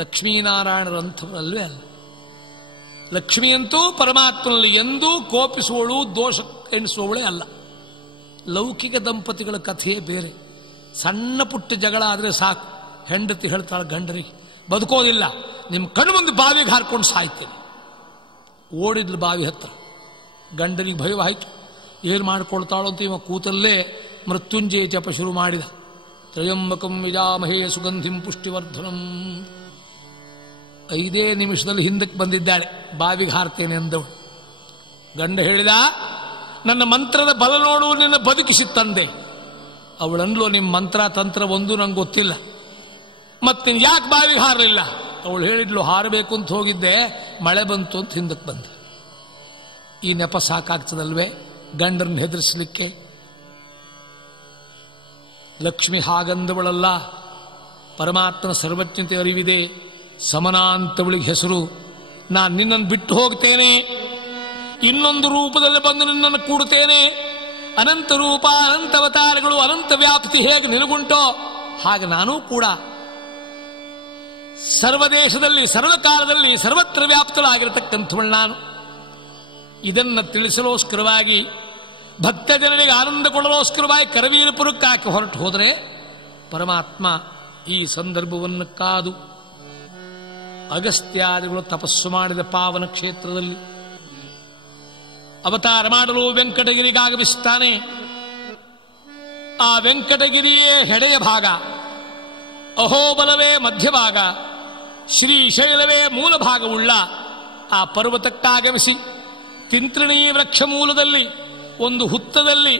ಲಕ್ಷ್ಮೀನಾರಾಯಣರಂಥವರಲ್ವೇ ಅಲ್ಲ. ಲಕ್ಷ್ಮಿಯಂತೂ ಪರಮಾತ್ಮನಲ್ಲಿ ಎಂದೂ ಕೋಪಿಸುವಳು, ದೋಷ ಎಣಿಸುವವಳೇ ಅಲ್ಲ. ಲೌಕಿಕ ದಂಪತಿಗಳ ಕಥೆಯೇ ಬೇರೆ. ಸಣ್ಣ ಪುಟ್ಟ ಜಗಳ ಆದರೆ ಸಾಕು, ಹೆಂಡತಿ ಹೇಳ್ತಾಳೆ ಗಂಡರಿಗೆ, ಬದುಕೋದಿಲ್ಲ, ನಿಮ್ಮ ಕಣ್ಣು ಮುಂದೆ ಬಾವಿಗೆ ಹಾರ್ಕೊಂಡು ಸಾಯ್ತೇನೆ. ಓಡಿದ್ಲು ಬಾವಿ ಹತ್ರ. ಗಂಡನಿಗೆ ಭಯವಾಯಿತು, ಏನು ಮಾಡ್ಕೊಳ್ತಾಳೋ ಅಂತ ಇವ ಕೂತಲ್ಲೇ ಮೃತ್ಯುಂಜಯ ಜಪ ಶುರು ಮಾಡಿದ. ತ್ರಯಂಬಕಂ ವಿಜಾಮಹೇ ಸುಗಂಧಿಂ ಪುಷ್ಟಿವರ್ಧನಂ. 5 ನಿಮಿಷದಲ್ಲಿ ಹಿಂದಕ್ಕೆ ಬಂದಿದ್ದಾಳೆ, ಬಾವಿಗೆ ಹಾರ್ತೇನೆ ಅಂದವಳು. ಗಂಡ ಹೇಳಿದ, ನನ್ನ ಮಂತ್ರದ ಬಲ ನೋಡು, ನಿನ್ನ ಬದುಕಿಸಿ ತಂದೆ. ಅವಳಂದ್ಲು, ನಿಮ್ಮ ಮಂತ್ರ ತಂತ್ರ ಒಂದು ನಂಗೆ ಗೊತ್ತಿಲ್ಲ, ಮತ್ತಿನ್ ಯಾಕೆ ಬಾವಿಗೆ ಹಾರಲಿಲ್ಲ? ಅವಳು ಹೇಳಿದ್ಲು, ಹಾರಬೇಕು ಅಂತ ಹೋಗಿದ್ದೆ, ಮಳೆ ಬಂತು ಅಂತ ಹಿಂದಕ್ಕೆ ಬಂದೆ. ಈ ನೆಪ ಸಾಕಾಗ್ತದಲ್ವೇ ಗಂಡರನ್ನ ಹೆದರಿಸಲಿಕ್ಕೆ? ಲಕ್ಷ್ಮಿ ಹಾಗಂದವಳಲ್ಲ, ಪರಮಾತ್ಮನ ಸರ್ವಜ್ಞತೆ ಅರಿವಿದೆ. ಸಮನ ಅಂತವಳಿಗೆ ಹೆಸರು. ನಾನು ನಿನ್ನನ್ನು ಬಿಟ್ಟು ಹೋಗ್ತೇನೆ, ಇನ್ನೊಂದು ರೂಪದಲ್ಲಿ ಬಂದು ನಿನ್ನನ್ನು ಕೂಡುತ್ತೇನೆ. ಅನಂತ ರೂಪ, ಅನಂತ ಅವತಾರಗಳು, ಅನಂತ ವ್ಯಾಪ್ತಿ ಹೇಗೆ ನಿನಗುಂಟೋ ಹಾಗೆ ನಾನೂ ಕೂಡ ಸರ್ವದೇಶದಲ್ಲಿ, ಸರ್ವಕಾಲದಲ್ಲಿ, ಸರ್ವತ್ರ ವ್ಯಾಪ್ತಳಾಗಿರತಕ್ಕಂಥವಳು ನಾನು. ಇದನ್ನು ತಿಳಿಸಲೋಸ್ಕರವಾಗಿ, ಭಕ್ತ ಜನರಿಗೆ ಆನಂದ ಕೊಡಲೋಸ್ಕರವಾಗಿ ಕರವೀರಪುರಕ್ಕೆ ಹಾಕಿ ಹೊರಟು ಹೋದರೆ ಪರಮಾತ್ಮ ಈ ಸಂದರ್ಭವನ್ನು ಕಾದು ಅಗಸ್ತ್ಯಾದಿಗಳು ತಪಸ್ಸು ಮಾಡಿದ ಪಾವನ ಕ್ಷೇತ್ರದಲ್ಲಿ ಅವತಾರ ಮಾಡಲು ವೆಂಕಟಗಿರಿಗಾಗಮಿಸುತ್ತಾನೆ. ಆ ವೆಂಕಟಗಿರಿಯೇ ಹೆಡೆಯ ಭಾಗ, ಅಹೋಬಲವೇ ಮಧ್ಯಭಾಗ, ಶ್ರೀಶೈಲವೇ ಮೂಲ ಭಾಗವುಳ್ಳ ಆ ಪರ್ವತಕ್ಕಾಗಮಿಸಿ ತಿಂತ್ರಿಣೀ ವೃಕ್ಷ ಮೂಲದಲ್ಲಿ ಒಂದು ಹುತ್ತದಲ್ಲಿ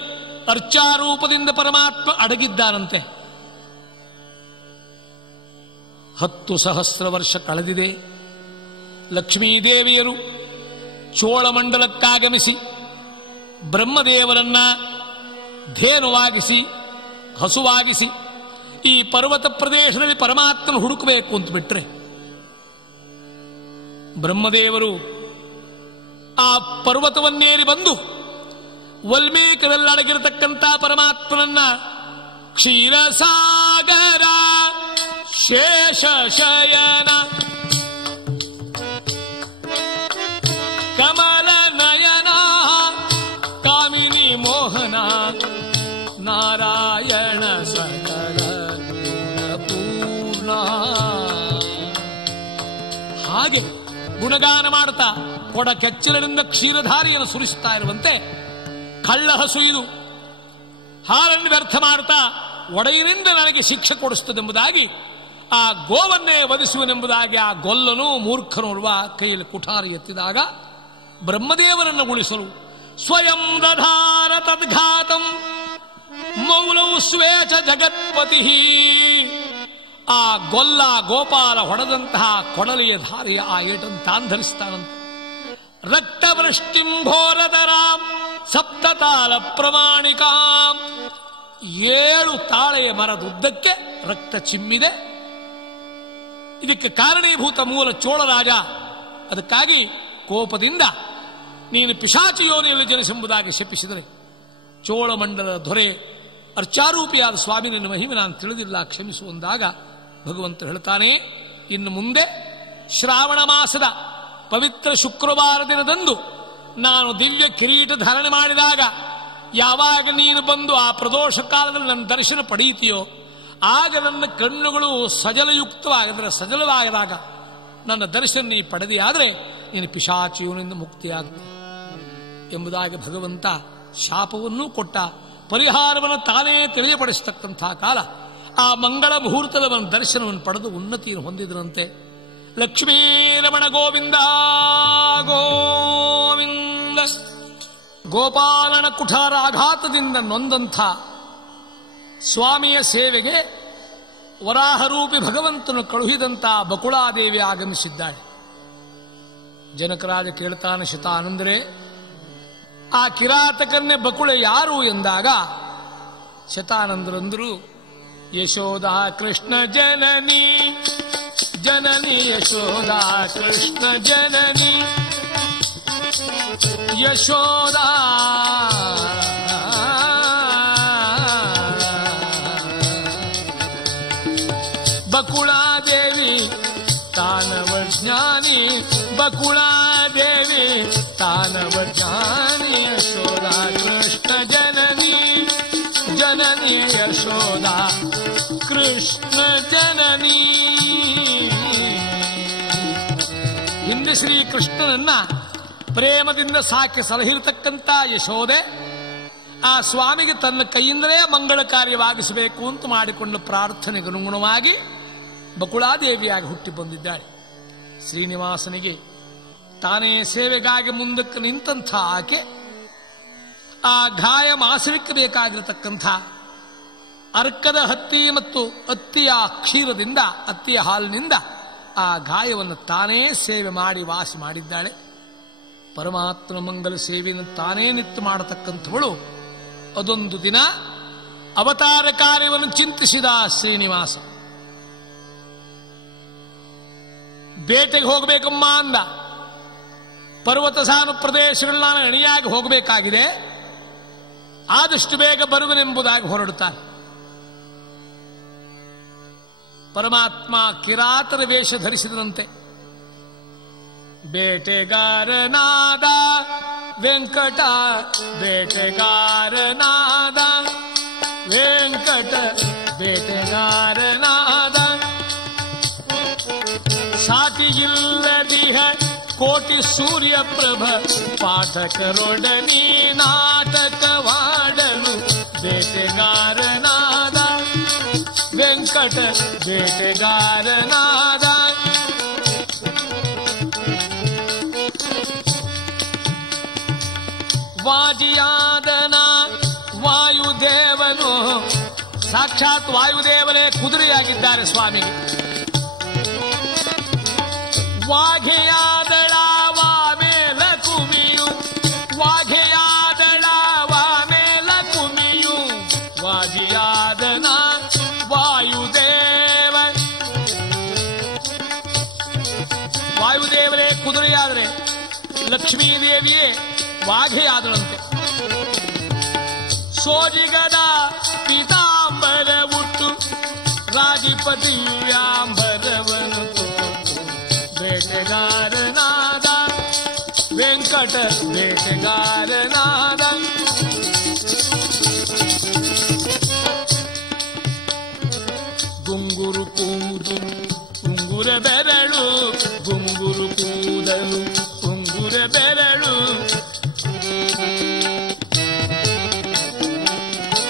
ಅರ್ಚಾರೂಪದಿಂದ ಪರಮಾತ್ಮ ಅಡಗಿದ್ದಾನಂತೆ. 10,000 ವರ್ಷ ಕಳೆದಿದೆ. ಲಕ್ಷ್ಮೀದೇವಿಯರು ಚೋಳಮಂಡಲಕ್ಕಾಗಮಿಸಿ ಬ್ರಹ್ಮದೇವರನ್ನ ಧೇನುವಾಗಿಸಿ, ಹಸುವಾಗಿಸಿ ಈ ಪರ್ವತ ಪ್ರದೇಶದಲ್ಲಿ ಪರಮಾತ್ಮನ ಹುಡುಕಬೇಕು ಅಂತ ಬಿಟ್ರೆ, ಬ್ರಹ್ಮದೇವರು ಆ ಪರ್ವತವನ್ನೇರಿ ಬಂದು ವಲ್ಮೀಕದಲ್ಲಿ ಅಡಗಿರತಕ್ಕಂಥ ಪರಮಾತ್ಮನನ್ನ ಕ್ಷೀರಸಾಗರ ಶೇಷ ಶಯನ ಕಮಲ ನಯನ ಕಾಮಿನಿ ಮೋಹನ ನಾರಾಯಣ ಸಕಲ ಗುಣಪೂರ್ಣ ಹಾಗೆ ಗುಣಗಾನ ಮಾಡುತ್ತಾ ಕೊಡ ಕೆಚ್ಚಲಿನಿಂದ ಕ್ಷೀರಧಾರಿಯನ್ನು ಸುರಿಸುತ್ತಾ ಇರುವಂತೆ ಕಳ್ಳ ಹಸು ಇದು ಹಾಲನ್ನು ವ್ಯರ್ಥ ಮಾಡುತ್ತಾ ಒಡೆಯನಿಂದ ನನಗೆ ಶಿಕ್ಷೆ ಕೊಡಿಸುತ್ತದೆಂಬುದಾಗಿ ಆ ಗೋವನ್ನೇ ವಧಿಸುವನೆಂಬುದಾಗಿ ಆ ಗೊಲ್ಲನು ಮೂರ್ಖನೋರ್ವ ಕೈಯಲ್ಲಿ ಕುಠಾರ ಎತ್ತಿದಾಗ ಬ್ರಹ್ಮದೇವರನ್ನು ಉಳಿಸಲು ಸ್ವಯಂ ದಧಾರ ತದ್ಘಾತಂ ಮೌಲೌ ಸ್ವೇಚ ಜಗತ್ಪತಿ. ಆ ಗೊಲ್ಲ ಗೋಪಾಲ ಹೊಡೆದಂತಹ ಕೊಡಲಿಯ ಧಾರಿಯ ಆ ಏಟನ್ನು ತಾನು ಧರಿಸ್ತಾನಂತೆ. ರಕ್ತವೃಷ್ಟಿಂಭೋರದರಾಂ ಸಪ್ತತಾಲ ಪ್ರಮಾಣಿಕಾಂ. 7 ತಾಳೆಯ ಮರದುದ್ದಕ್ಕೆ ರಕ್ತ ಚಿಮ್ಮಿದೆ. ಇದಕ್ಕೆ ಕಾರಣೀಭೂತ ಮೂಲ ಚೋಳರಾಜ. ಅದಕ್ಕಾಗಿ ಕೋಪದಿಂದ ನೀನು ಪಿಶಾಚಿ ಯೋನಿಯಲ್ಲಿ ಜನಿಸೆಂಬುದಾಗಿ ಶಪಿಸಿದರೆ, ಚೋಳಮಂಡಲದ ದೊರೆ ಅರ್ಚಾರೂಪಿಯಾದ ಸ್ವಾಮಿ ನಿನ್ನ ಮಹಿಮೆ ನಾನು ತಿಳಿದಿಲ್ಲ, ಕ್ಷಮಿಸುವಂದಾಗ ಭಗವಂತ ಹೇಳ್ತಾನೆ, ಇನ್ನು ಮುಂದೆ ಶ್ರಾವಣ ಮಾಸದ ಪವಿತ್ರ ಶುಕ್ರವಾರ ದಿನದಂದು ನಾನು ದಿವ್ಯ ಕಿರೀಟ ಧಾರಣೆ ಮಾಡಿದಾಗ ಯಾವಾಗ ನೀನು ಬಂದು ಆ ಪ್ರದೋಷ ಕಾಲದಲ್ಲಿ ನನ್ನ ದರ್ಶನ ಪಡೆಯುತ್ತೀಯೋ ಆಗ ನನ್ನ ಕಣ್ಣುಗಳು ಸಜಲವಾಗದಾಗ ನನ್ನ ದರ್ಶನ ನೀ ಪಡೆದಿಯಾದರೆ ನೀನು ಪಿಶಾಚಿಯವನಿಂದ ಮುಕ್ತಿಯಾಗುತ್ತೆ ಎಂಬುದಾಗಿ ಭಗವಂತ ಶಾಪವನ್ನೂ ಕೊಟ್ಟ. ಪರಿಹಾರವನ್ನು ತಾನೇ ತಿಳಿಯಪಡಿಸತಕ್ಕಂಥ ಕಾಲ ಆ ಮಂಗಳ ಮುಹೂರ್ತದ ದರ್ಶನವನ್ನು ಪಡೆದು ಉನ್ನತಿಯನ್ನು ಹೊಂದಿದರಂತೆ. ಲಕ್ಷ್ಮೀ ರಮಣ ಗೋವಿಂದ ಗೋವಿಂದ. ಗೋಪಾಲನ ಕುಠಾರ ಆಘಾತದಿಂದ ನೊಂದಂಥ ಸ್ವಾಮಿಯ ಸೇವೆಗೆ ವರಾಹರೂಪಿ ಭಗವಂತನು ಕಳುಹಿದಂಥ ಬಕುಳಾದೇವಿ ಆಗಮಿಸಿದ್ದಾಳೆ. ಜನಕರಾಜ ಕೇಳ್ತಾನೆ, ಶತಾನಂದರೆ ಆ ಕಿರಾತಕನ್ನೇ ಬಕುಳ ಯಾರು ಎಂದಾಗ ಶತಾನಂದರಂದರು, ಯಶೋದಾ ಕೃಷ್ಣ ಜನನಿ ಜನನಿ ಯಶೋದಾ ಕೃಷ್ಣ ಜನನಿ ಯಶೋದಾ ಬಕುಳಾದೇವಿ ತಾನವ ಜ್ಞಾನಿ ಬಕುಳಾದೇವಿ ತಾನವ ಜ್ಞಾನಿ ಯಶೋದಾ ಕೃಷ್ಣ ಜನನಿ ಜನನಿ ಯಶೋದಾ ಕೃಷ್ಣ ಜನನಿ. ಹಿಂದೆ ಶ್ರೀಕೃಷ್ಣನನ್ನ ಪ್ರೇಮದಿಂದ ಸಾಕಿ ಸಲಹಿರತಕ್ಕಂಥ ಯಶೋದೆ ಆ ಸ್ವಾಮಿಗೆ ತನ್ನ ಕೈಯಿಂದಲೇ ಮಂಗಳ ಕಾರ್ಯವಾಗಿಸಬೇಕು ಅಂತ ಮಾಡಿಕೊಂಡ ಪ್ರಾರ್ಥನೆಗೆ ಅನುಗುಣವಾಗಿ ಬಕುಳಾದೇವಿಯಾಗಿ ಹುಟ್ಟಿ ಬಂದಿದ್ದಾಳೆ. ಶ್ರೀನಿವಾಸನಿಗೆ ತಾನೇ ಸೇವೆಗಾಗಿ ಮುಂದಕ್ಕೆ ನಿಂತಹ ಆಕೆ ಆ ಗಾಯ ಮಾಸವಿಕ್ಕಬೇಕಾಗಿರತಕ್ಕಂಥ ಅರ್ಕದ ಹತ್ತಿ ಮತ್ತು ಅತ್ತಿಯ ಕ್ಷೀರದಿಂದ, ಅತ್ತಿಯ ಹಾಲಿನಿಂದ ಆ ಗಾಯವನ್ನು ತಾನೇ ಸೇವೆ ಮಾಡಿ ವಾಸಿ ಮಾಡಿದ್ದಾಳೆ. ಪರಮಾತ್ಮನ ಮಂಗಲ ಸೇವೆಯನ್ನು ತಾನೇ ನಿತ್ಯ ಮಾಡತಕ್ಕಂಥವಳು. ಅದೊಂದು ದಿನ ಅವತಾರ ಕಾರ್ಯವನ್ನು ಚಿಂತಿಸಿದ ಶ್ರೀನಿವಾಸ. ಬೇಟೆಗೆ ಹೋಗಬೇಕಮ್ಮ ಅಂದ. ಪರ್ವತ ಸಾನು ಪ್ರದೇಶಗಳನ್ನ ನಾನು ಅಣಿಯಾಗಿ ಹೋಗಬೇಕಾಗಿದೆ, ಆದಷ್ಟು ಬೇಗ ಬರುವನೆಂಬುದಾಗಿ ಹೊರಡುತ್ತಾನೆ. ಪರಮಾತ್ಮ ಕಿರಾತರ ವೇಷ ಧರಿಸಿದನಂತೆ. ಬೇಟೆಗಾರನಾದ ವೆಂಕಟ, ಬೇಟೆಗಾರನಾದ ವೆಂಕಟ, ಬೇಟೆಗಾರನಾದ. ಸಾಟಿಯಿಲ್ಲದಿಹ ಕೋಟಿ ಸೂರ್ಯ ಪ್ರಭ, ಪಾಠಕರೊಡನಿ ನಾಟಕವಾಡಲು ಬೇಟೆಗಾರನಾದ ವೆಂಕಟ, ಬೇಟೆಗಾರನಾದ. ವಾಜಿಯಾದನ ವಾಯುದೇವನು, ಸಾಕ್ಷಾತ್ ವಾಯುದೇವನೇ ಕುದುರೆಯಾಗಿದ್ದಾರೆ ಸ್ವಾಮಿಗೆ. ವಾಘೆಯಾದಳಾವ ಮೇಲ ಕುಮಿಯು, ವಾಘೆಯಾದಳಾವ ಮೇಲ ಕುಮಿಯು, ವಾಜಿಯಾದನ ವಾಯುದೇವ. ವಾಯುದೇವರೇ ಕುದುರೆಯಾದರೆ ಲಕ್ಷ್ಮೀದೇವಿಯೇ ವಾಘೆಯಾದಳಂತೆ. ಸೋಜಿಗದ ಪೀತಾಂಬರ ಉಟ್ಟು ರಾಜಿಪತಿ ವ್ಯಾಂಬರವನು ಬೇಟೆಗಾರನಾದ ವೆಂಕಟ, ಬೇಟೆಗಾರನಾದ. ಗುಂಗುರು ಕೂದು ಉಂಗುರ ಬೆರಳು, ಗುಂಗುರು ಕೂದಲು ಉಂಗುರ ಬೆರಳು.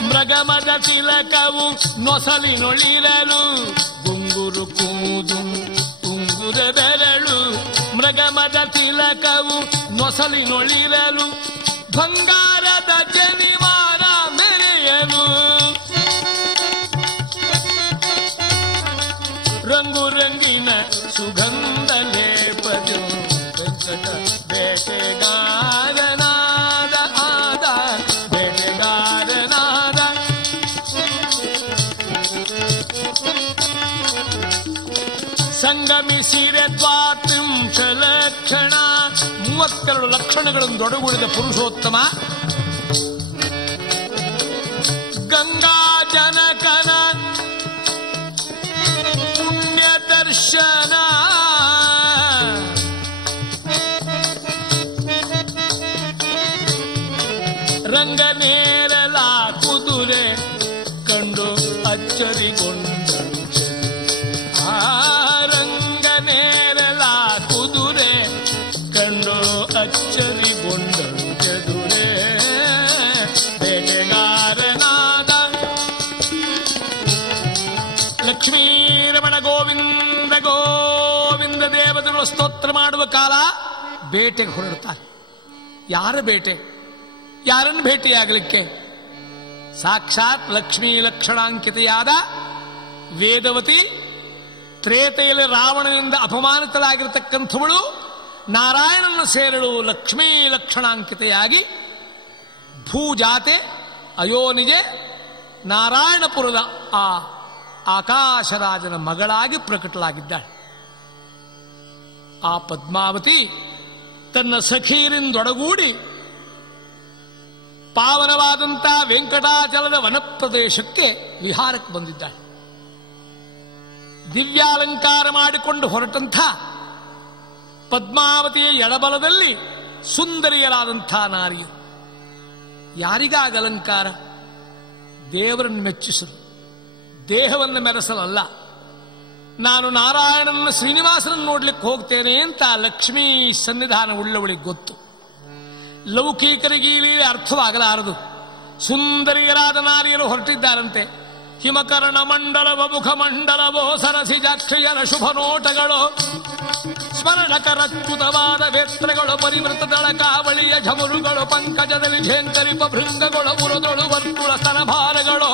ಮೃಗಮದ ತಿಲಕವು ನೊಸಲಿನೊಳಿರಲು, ಗುಂಗುರು ಕೂದು ಉಂಗುರ ಬೆರಳು. ಮೃಗಮದ ತಿಲಕವು ನೊಸಲಿನೊಳಿರಲು, ಬಂಗಾರದ ಜನಿವಾರ ಮೆರೆಯಲು. ರಂಗು ರಂಗಿನ ಸುಗಂಧ ಲೇಪದು ವೆಂಕಟ, ಬೇಟೆಗಾರನಾದ ಆದ ಬೇಟೆಗಾರನಾದ. ಸಂಗಮಿಸಿರೆ ದ್ವಾತ್ರಿಂಶ ಲಕ್ಷಣ, 32 ಲಕ್ಷಣಗಳನ್ನು ಒಡಗೂಡಿದ ಪುರುಷೋತ್ತಮ. ಗಂಗಾ ಜನಕನ ಪುಣ್ಯ ದರ್ಶನ, ರಂಗನೇರಲ ಕುದುರೆ ಕಂಡು ಅಚ್ಚರಿಗೊಂಡಳು. ಆ ರಂಗನೇರಲ ಕುದುರೆ ಕಂಡು ಅಚ್ಚರಿಗೊಂಡಳು ಚದುರೆ, ಬೇಟೆಗಾರನಾದ. ಲಕ್ಷ್ಮೀರಮಣ ಗೋವಿಂದ ಗೋವಿಂದ ದೇವತೆಗಳು ಸ್ತೋತ್ರ ಮಾಡುವ ಕಾಲ ಬೇಟೆಗೆ ಹೊರಡುತ್ತಾರೆ. ಯಾರ ಬೇಟೆ? ಯಾರನ್ನು ಭೇಟಿಯಾಗಲಿಕ್ಕೆ? ಸಾಕ್ಷಾತ್ ಲಕ್ಷ್ಮೀ ಲಕ್ಷಣಾಂಕಿತೆಯಾದ ವೇದವತಿ, ತ್ರೇತೆಯಲ್ಲಿ ರಾವಣನಿಂದ ಅಪಮಾನಿತಳಾಗಿರತಕ್ಕಂಥವಳು ನಾರಾಯಣನ ಸೇರಲು ಲಕ್ಷ್ಮೀ ಲಕ್ಷಣಾಂಕಿತೆಯಾಗಿ ಭೂಜಾತೆ ಅಯೋನಿಜೆ ನಾರಾಯಣಪುರದ ಆ ಆಕಾಶರಾಜನ ಮಗಳಾಗಿ ಪ್ರಕಟಲಾಗಿದ್ದಾಳೆ. ಆ ಪದ್ಮಾವತಿ ತನ್ನ ಸಖೀರಿಂದೊಡಗೂಡಿ ಪಾವನವಾದಂಥ ವೆಂಕಟಾಚಲದ ವನಪ್ರದೇಶಕ್ಕೆ ವಿಹಾರಕ್ಕೆ ಬಂದಿದ್ದಾಳೆ. ದಿವ್ಯಾಲಂಕಾರ ಮಾಡಿಕೊಂಡು ಹೊರಟಂಥ ಪದ್ಮಾವತಿಯ ಎಡಬಲದಲ್ಲಿ ಸುಂದರಿಯರಾದಂಥ ನಾರಿಯರು. ಯಾರಿಗಾಗ ಅಲಂಕಾರ? ದೇವರನ್ನು ಮೆಚ್ಚಿಸಲು, ದೇಹವನ್ನು ಮೆರೆಸಲಲ್ಲ. ನಾನು ನಾರಾಯಣನ ಶ್ರೀನಿವಾಸನನ್ನು ನೋಡ್ಲಿಕ್ಕೆ ಹೋಗ್ತೇನೆ ಅಂತ ಲಕ್ಷ್ಮೀ ಸನ್ನಿಧಾನ ಉಳ್ಳವಳಿಗೆ ಗೊತ್ತು. ಲೌಕಿಕರಿಗೆ ಈ ಅರ್ಥವಾಗಲಾರದು. ಸುಂದರಿಯರಾದ ನಾರಿಯರು ಹೊರಟಿದ್ದಾರಂತೆ. ಹಿಮಕರ್ಣ ಮಂಡಲವ ಮುಖಮಂಡಲವೋ ಸರಸಿಜಾಕ್ಷಯರ ಶುಭ ನೋಟಗಳು, ಸ್ಮರಣಕರಚ್ಯುತವಾದ ವೇತ್ರಗಳು, ಪರಿವೃತ ದಳಕಾವಳಿಯ ಝಮರುಗಳು, ಪಂಕಜದಲ್ಲಿ ಝೇಂಕರಿಪ ಭೃಂಗಗಳು, ಪುರದೊಳು ವರ್ತುಳ ಸ್ತನಭಾರಗಳು,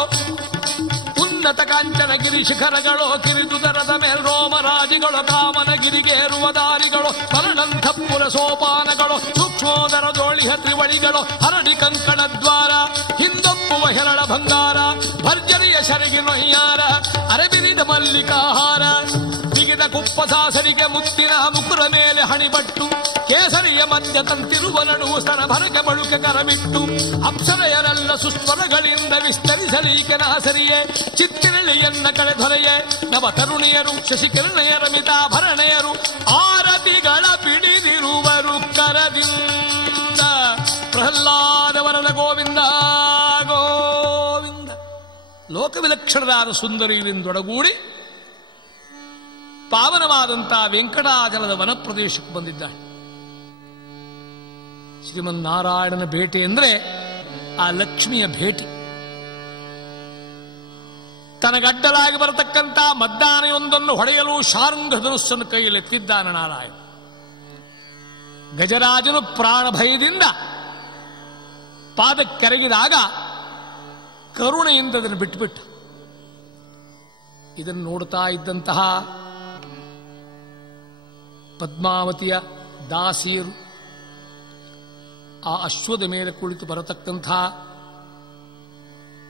ಉನ್ನತ ಕಾಂಚನ ಗಿರಿ ಶಿಖರಗಳು, ಕಿರಿದುದರದ ಮೇಲ್ರೋಮರಾಜಿಗಳು, ಕಾಮನಗಿರಿಗೇರುವ ದಾರಿಗಳು, ಫಲನಂಥಪುರ ಸೋಪಾನಗಳು, ಸೂಕ್ಷ್ಮೋದರ ದೋಳಿಹ ತ್ರಿವಳಿಗಳು, ಹರಡಿ ಕಂಕಣ ದ್ವಾರ, ಹಿಂದೊಪ್ಪುವ ಹೆರಳ ಭಂಗಾರ, ಭರ್ಜರಿಯ ಶರಗಿ ನೊಯ್ಯಾರ, ಅರಬಿರಿದ ಮಲ್ಲಿಕಾಹಾರ, ಬಿಗಿದ ಕುಪ್ಪಸಾಸರಿಗೆ ಮುತ್ತಿನ ಮುಕುರ ಮೇಲೆ ಹಣಿಬಟ್ಟು, ಕೇಸರಿಯ ಮಧ್ಯ ತಂತಿರುವ ನಡುವು ಸ್ತನ ಭರಕೆ ಬಳುಕೆ ಕರಬಿಟ್ಟು, ಅಪ್ಸರೆಯರೆಲ್ಲ ಸುಸ್ವರಗಳಿಂದ ವಿಸ್ತರಿಸಲೀಕೆ ನಾಸರಿಯೇ, ಚಿತ್ತಿರಳಿಯನ್ನ ಕಳೆ ಧರೆಯೇ, ನವ ತರುಣಿಯರು ಶಶಿಕಿರಣೆಯರ ಮಿತಾಭರಣೆಯರು, ಆರತಿಗಳ ಪಿಡಿದಿರುವರು ಕರದಿಂದ. ಪ್ರಹ್ಲಾದವರನ ಗೋವಿಂದ ಗೋವಿಂದ. ಲೋಕವಿಲಕ್ಷಣರಾದ ಸುಂದರಿಯರಿಂದೊಡಗೂಡಿ ಪಾವನವಾದಂತಹ ವೆಂಕಟಾಚಲದ ವನಪ್ರದೇಶಕ್ಕೆ ಬಂದಿದ್ದಾಳೆ. ಶ್ರೀಮನ್ನಾರಾಯಣನ ಭೇಟಿ ಅಂದ್ರೆ ಆ ಲಕ್ಷ್ಮಿಯ ಭೇಟಿ. ತನಗಡ್ಡಲಾಗಿ ಬರತಕ್ಕಂಥ ಮದ್ದಾನೆಯೊಂದನ್ನು ಹೊಡೆಯಲು ಶಾರ್ಂಗ ಧನುಸ್ಸನ್ನು ಕೈಯಲ್ಲೆತ್ತಿದ್ದಾನ ನಾರಾಯಣ. ಗಜರಾಜನು ಪ್ರಾಣ ಭಯದಿಂದ ಪಾದಕ್ಕೆರಗಿದಾಗ ಕರುಣೆಯಿಂದ ಅದನ್ನು ಬಿಟ್ಟುಬಿಟ್ಟು, ಇದನ್ನು ನೋಡ್ತಾ ಇದ್ದಂತಹ ಪದ್ಮಾವತಿಯ ದಾಸಿಯರು ಆ ಅಶ್ವದ ಮೇಲೆ ಕುಳಿತು ಬರತಕ್ಕಂಥ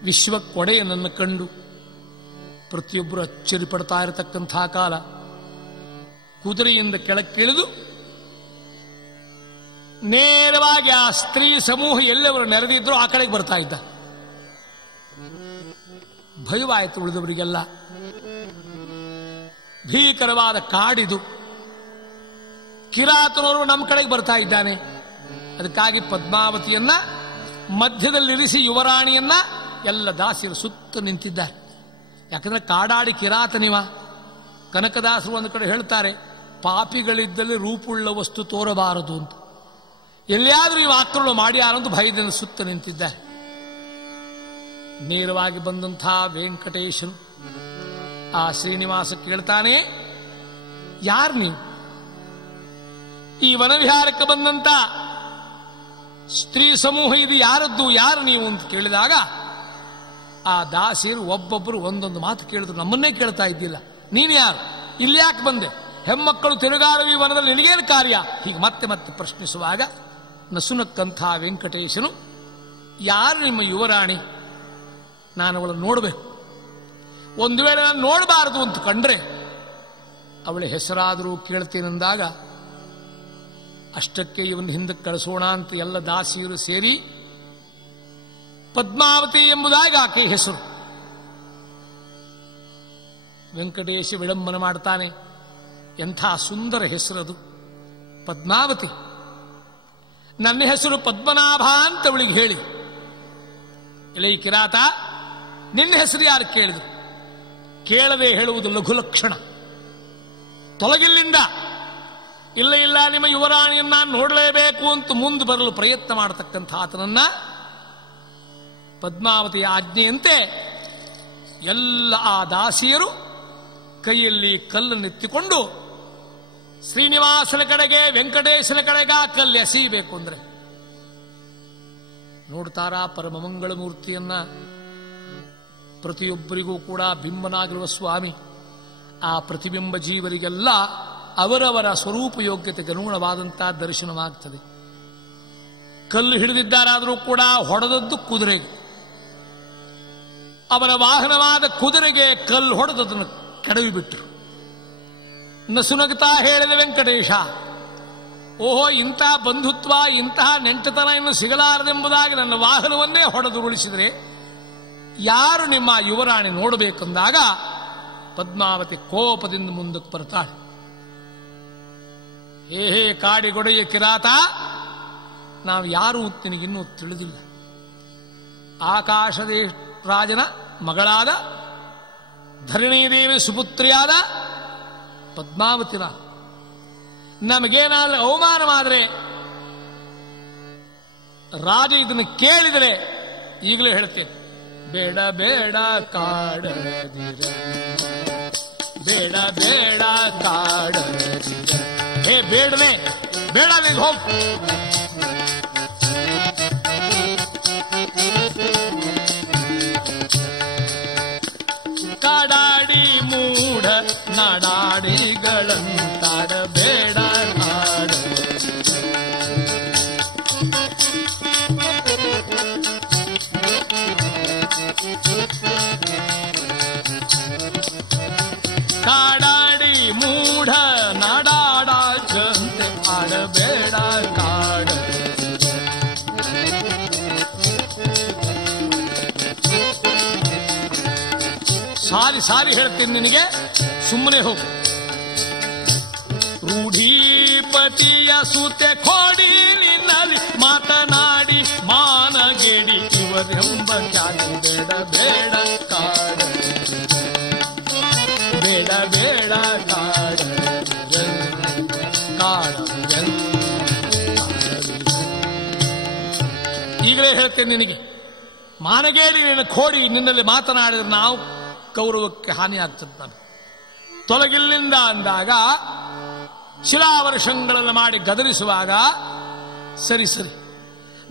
ವಿಶ್ವಕ್ಕೊಡೆಯನನ್ನು ಕಂಡು ಪ್ರತಿಯೊಬ್ಬರು ಅಚ್ಚರಿ ಪಡ್ತಾ ಇರತಕ್ಕಂಥ ಕಾಲ, ಕುದುರೆಯಿಂದ ಕೆಳಕ್ಕಿಳಿದು ನೇರವಾಗಿ ಆ ಸ್ತ್ರೀ ಸಮೂಹ ಎಲ್ಲವರು ನೆರೆದಿದ್ರು ಆ ಕಡೆಗೆ ಬರ್ತಾ ಇದ್ದ. ಭಯವಾಯಿತು ಉಳಿದವರಿಗೆಲ್ಲ. ಭೀಕರವಾದ ಕಾಡಿದು, ಕಿರಾತನವರು ನಮ್ಮ ಕಡೆಗೆ ಬರ್ತಾ ಇದ್ದಾನೆ. ಅದಕ್ಕಾಗಿ ಪದ್ಮಾವತಿಯನ್ನ ಮಧ್ಯದಲ್ಲಿರಿಸಿ ಯುವರಾಣಿಯನ್ನ ಎಲ್ಲ ದಾಸಿಯರು ಸುತ್ತ ನಿಂತಿದ್ದಾರೆ. ಯಾಕಂದ್ರೆ ಕಾಡಾಡಿ ಕಿರಾತನಿವ. ಕನಕದಾಸರು ಒಂದು ಕಡೆ ಹೇಳ್ತಾರೆ, ಪಾಪಿಗಳಿದ್ದಲ್ಲಿ ರೂಪುಳ್ಳ ವಸ್ತು ತೋರಬಾರದು ಅಂತ. ಎಲ್ಲಿಯಾದರೂ ಇವು ಆಕ್ರಮಣ ಮಾಡಿ ಯಾರಂತೂ ಭಯದಿಂದ ಸುತ್ತ ನಿಂತಿದ್ದಾರೆ. ನೇರವಾಗಿ ಬಂದಂಥ ವೆಂಕಟೇಶನು ಆ ಶ್ರೀನಿವಾಸ ಕೇಳ್ತಾನೆ, ಯಾರು ನೀವು? ಈ ವನವಿಹಾರಕ್ಕೆ ಬಂದಂತ ಸ್ತ್ರೀ ಸಮೂಹ ಇದು ಯಾರದ್ದು, ಯಾರು ನೀವು ಅಂತ ಕೇಳಿದಾಗ ಆ ದಾಸಿಯರು ಒಬ್ಬೊಬ್ಬರು ಒಂದೊಂದು ಮಾತು ಕೇಳಿದ್ರು. ನಮ್ಮನ್ನೇ ಕೇಳ್ತಾ ಇದ್ದಿಲ್ಲ, ನೀನು ಯಾರು, ಇಲ್ಲಿ ಯಾಕೆ ಬಂದೆ, ಹೆಮ್ಮಕ್ಕಳು ತಿರುಗಾಡುವ ಈ ವನದಲ್ಲಿ ನಿನಗೇನು ಕಾರ್ಯ, ಹೀಗೆ ಮತ್ತೆ ಮತ್ತೆ ಪ್ರಶ್ನಿಸುವಾಗ ನಸುನಕ್ಕಂಥ ವೆಂಕಟೇಶನು, ಯಾರು ನಿಮ್ಮ ಯುವರಾಣಿ, ನಾನು ಅವಳನ್ನು ನೋಡಬೇಕು. ಒಂದು ವೇಳೆ ನಾನು ನೋಡಬಾರದು ಅಂತ ಕಂಡ್ರೆ ಅವಳ ಹೆಸರಾದರೂ ಕೇಳ್ತೇನೆಂದಾಗ ಅಷ್ಟಕ್ಕೆ ಇವನ್ ಹಿಂದಕ್ಕೆ ಕಳಿಸೋಣ ಅಂತ ಎಲ್ಲ ದಾಸಿಯರು ಸೇರಿ ಪದ್ಮಾವತಿ ಎಂಬುದಾಗಿ ಆಕೆ ಹೆಸರು. ವೆಂಕಟೇಶ ವಿಡಂಬನ ಮಾಡ್ತಾನೆ, ಎಂಥ ಸುಂದರ ಹೆಸರದು ಪದ್ಮಾವತಿ. ನನ್ನ ಹೆಸರು ಪದ್ಮನಾಭ ಅಂತ ಅವಳಿಗೆ ಹೇಳಿ. ಎಲೆ ಕಿರಾತ, ನಿನ್ನ ಹೆಸರು ಯಾರು ಕೇಳಿದ್ರು? ಕೇಳದೆ ಹೇಳುವುದು ಲಘುಲಕ್ಷಣ. ತೊಲಗಿಲ್ಲಿಂದ. ಇಲ್ಲ ಇಲ್ಲ, ನಿಮ್ಮ ಯುವರಾಣಿಯನ್ನ ನೋಡಲೇಬೇಕು ಅಂತ ಮುಂದೆ ಬರಲು ಪ್ರಯತ್ನ ಮಾಡತಕ್ಕಂಥ ಆತನನ್ನ ಪದ್ಮಾವತಿಯ ಆಜ್ಞೆಯಂತೆ ಎಲ್ಲ ಆ ದಾಸಿಯರು ಕೈಯಲ್ಲಿ ಕಲ್ಲನ್ನೆತ್ತಿಕೊಂಡು ಶ್ರೀನಿವಾಸನ ಕಡೆಗೆ, ವೆಂಕಟೇಶನ ಕಡೆಗೆ ಆ ಕಲ್ಲು ಎಸೀಬೇಕು ಅಂದ್ರೆ ನೋಡ್ತಾರಾ ಪರಮಮಂಗಳ ಮೂರ್ತಿಯನ್ನ. ಪ್ರತಿಯೊಬ್ಬರಿಗೂ ಕೂಡ ಬಿಂಬನಾಗಿರುವ ಸ್ವಾಮಿ. ಆ ಪ್ರತಿಬಿಂಬ ಜೀವರಿಗೆಲ್ಲ ಅವರವರ ಸ್ವರೂಪ ಯೋಗ್ಯತೆಗೆ ಅನುಗುಣವಾದಂತಹ ದರ್ಶನವಾಗ್ತದೆ. ಕಲ್ಲು ಹಿಡಿದಿದ್ದಾರಾದರೂ ಕೂಡ ಹೊಡೆದದ್ದು ಕುದುರೆಗೆ. ಅವರ ವಾಹನವಾದ ಕುದುರೆಗೆ ಕಲ್ಲು ಹೊಡೆದದನ್ನು ಕೆಡವಿಬಿಟ್ರು. ನಸುನಗ್ತಾ ಹೇಳಿದ ವೆಂಕಟೇಶ, ಓಹೋ, ಇಂತಹ ಬಂಧುತ್ವ, ಇಂತಹ ನೆಂಟತನ ಇನ್ನು ಸಿಗಲಾರದೆಂಬುದಾಗಿ ನನ್ನ ವಾಹನವನ್ನೇ ಹೊಡೆದು ಉಳಿಸಿದರೆ ಯಾರು ನಿಮ್ಮ ಯುವರಾಣಿ ನೋಡಬೇಕೆಂದಾಗ ಪದ್ಮಾವತಿ ಕೋಪದಿಂದ ಮುಂದಕ್ಕೆ ಬರ್ತಾಳೆ. ಹೇ ಕಾಡಿಗೊಡೆಯ ಕಿರಾತ, ನಾವು ಯಾರು ನಿನಗಿನ್ನೂ ತಿಳಿದಿಲ್ಲ. ಆಕಾಶದೇ ರಾಜನ ಮಗಳಾದ ಧರಣೀದೇವಿ ಸುಪುತ್ರಿಯಾದ ಪದ್ಮಾವತಿನ ನಮಗೇನಾದ್ರೂ ಅವಮಾನವಾದರೆ ರಾಜ ಇದನ್ನು ಕೇಳಿದರೆ ಈಗಲೇ ಹೇಳ್ತೇನೆ, ಬೇಡ ಬೇಡ ಕಾಡದಿರ, ಬೇಡ ಬೇಡ ಕಾಡದಿರ. ಹೇ ಬೇಡನೆ, ಬೇಡ, ನೀನು ಹೋಗ್. ಕಾಡಾಡಿ ಮೂಢ ನಾಡಾಡಂತೆ ಆಡಬೇಡ ಕಾಡ. ಸಾರಿ ಸಾರಿ ಹೇಳ್ತೀನಿ ನಿನಗೆ, ಸುಮ್ಮನೆ ಹೋಗು. ರೂಢೀಪತಿಯ ಸುತೆ ಕೋಡಿ ನಿನ್ನಲ್ಲಿ ಮಾತನಾಡಿ ಮಾನಗೇಡಿ ಇವರೆಂಬ ಖ್ಯಾತಿ ಬೇಡ ಬೇಡ ಕಾಡ, ಬೇಡ ಬೇಡ ಕಾಡ ಕಾಡ. ಈಗಲೇ ಹೇಳ್ತೇನೆ ನಿನಗೆ, ಮಾನಗೇಡಿ ನಿನ್ನ ಕೋಡಿ ನಿನ್ನಲ್ಲಿ ಮಾತನಾಡಿದ್ರೆ ನಾವು ಗೌರವಕ್ಕೆ ಹಾನಿ ಆಗ್ತದೆ. ನಾನು ತೊಲಗಿಲ್ಲಿಂದ ಅಂದಾಗ ಶಿಲಾವರ್ಷಗಳನ್ನು ಮಾಡಿ ಗದರಿಸುವಾಗ ಸರಿ ಸರಿ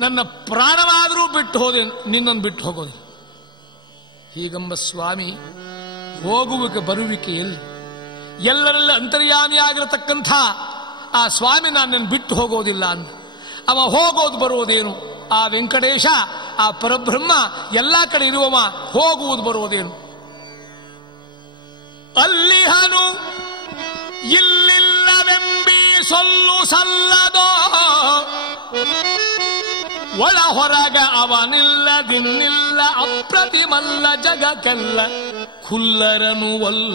ನನ್ನ ಪ್ರಾಣವಾದರೂ ಬಿಟ್ಟು ಹೋದೆ, ನಿನ್ನನ್ನು ಬಿಟ್ಟು ಹೋಗೋದು. ಹೀಗಂಬ ಸ್ವಾಮಿ ಹೋಗುವಿಕೆ ಬರುವಿಕೆ ಎಲ್ಲಿ, ಎಲ್ಲರೆಲ್ಲ ಅಂತರ್ಯಾಮಿಯಾಗಿರತಕ್ಕಂಥ ಆ ಸ್ವಾಮಿ ನನ್ನನ್ನು ಬಿಟ್ಟು ಹೋಗೋದಿಲ್ಲ ಅಂದ. ಅವ ಹೋಗೋದು ಬರುವುದೇನು? ಆ ವೆಂಕಟೇಶ, ಆ ಪರಬ್ರಹ್ಮ ಎಲ್ಲ ಕಡೆ ಇರುವವ, ಹೋಗುವುದು ಬರುವುದೇನು? ಅಲ್ಲಿಹನು ಇಲ್ಲಿಲ್ಲವೆಂಬಿ ಸೊಲ್ಲು ಸಲ್ಲದೋ, ಒಳ ಹೊರಗ ಅವನಿಲ್ಲದಿನ್ನಿಲ್ಲ ಅಪ್ರತಿಮಲ್ಲ ಜಗಕ್ಕೆಲ್ಲ ಖುಲ್ಲರನು ವಲ್ಲ.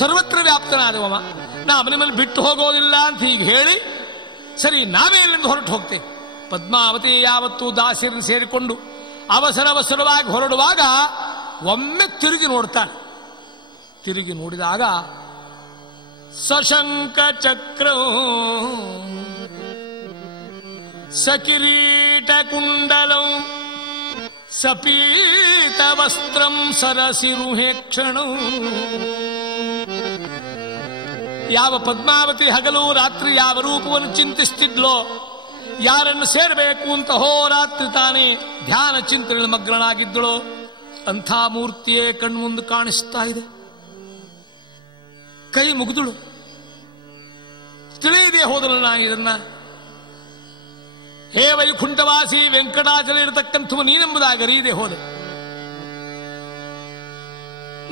ಸರ್ವತ್ರ ವ್ಯಾಪ್ತನಾದವ ನಾ ಅವನ ಮೇಲೆ ಬಿಟ್ಟು ಹೋಗೋದಿಲ್ಲ ಅಂತ ಹೀಗೆ ಹೇಳಿ, ಸರಿ ನಾವೇ ಇಲ್ಲಿಂದ ಹೊರಟು ಹೋಗ್ತೇವೆ. ಪದ್ಮಾವತಿ ಯಾವತ್ತೂ ದಾಸಿರನ್ನು ಸೇರಿಕೊಂಡು ಅವಸರವಾಗಿ ಹೊರಡುವಾಗ ಒಮ್ಮೆ ತಿರುಗಿ ನೋಡ್ತಾನೆ. ತಿರುಗಿ ನೋಡಿದಾಗ ಸಶಂಕ ಚಕ್ರ ಸಕಿರೀಟ ಕುಂಡಲಂ ಸಪೀತ ವಸ್ತ್ರಂ ಸರಸಿರುಹೇಕ್ಷಣ. ಯಾವ ಪದ್ಮಾವತಿ ಹಗಲು ರಾತ್ರಿ ಯಾವ ರೂಪವನ್ನು ಚಿಂತಿಸ್ತಿದ್ಲೋ, ಯಾರನ್ನು ಸೇರಬೇಕು ಅಂತ ಹೋರಾತ್ರಿ ತಾನೇ ಧ್ಯಾನ ಚಿಂತನೆಯಲ್ಲಿ ಮಗ್ನನಾಗಿದ್ದಳೋ ಅಂಥ ಮೂರ್ತಿಯೇ ಕಣ್ಮುಂದೆ ಕಾಣಿಸ್ತಾ ಇದೆ. ಕೈ ಮುಗಿದಳು, ತಿಳಿಯದೆ ಹೋದಳು ನಾನು ಇದನ್ನ. ಹೇ ವೈಕುಂಠವಾಸಿ ವೆಂಕಟಾಚಲ ಇರತಕ್ಕಂಥವು ನೀನೆಂಬುದಾಗಿ ಅರಿಯದೆ ಹೋದೆ.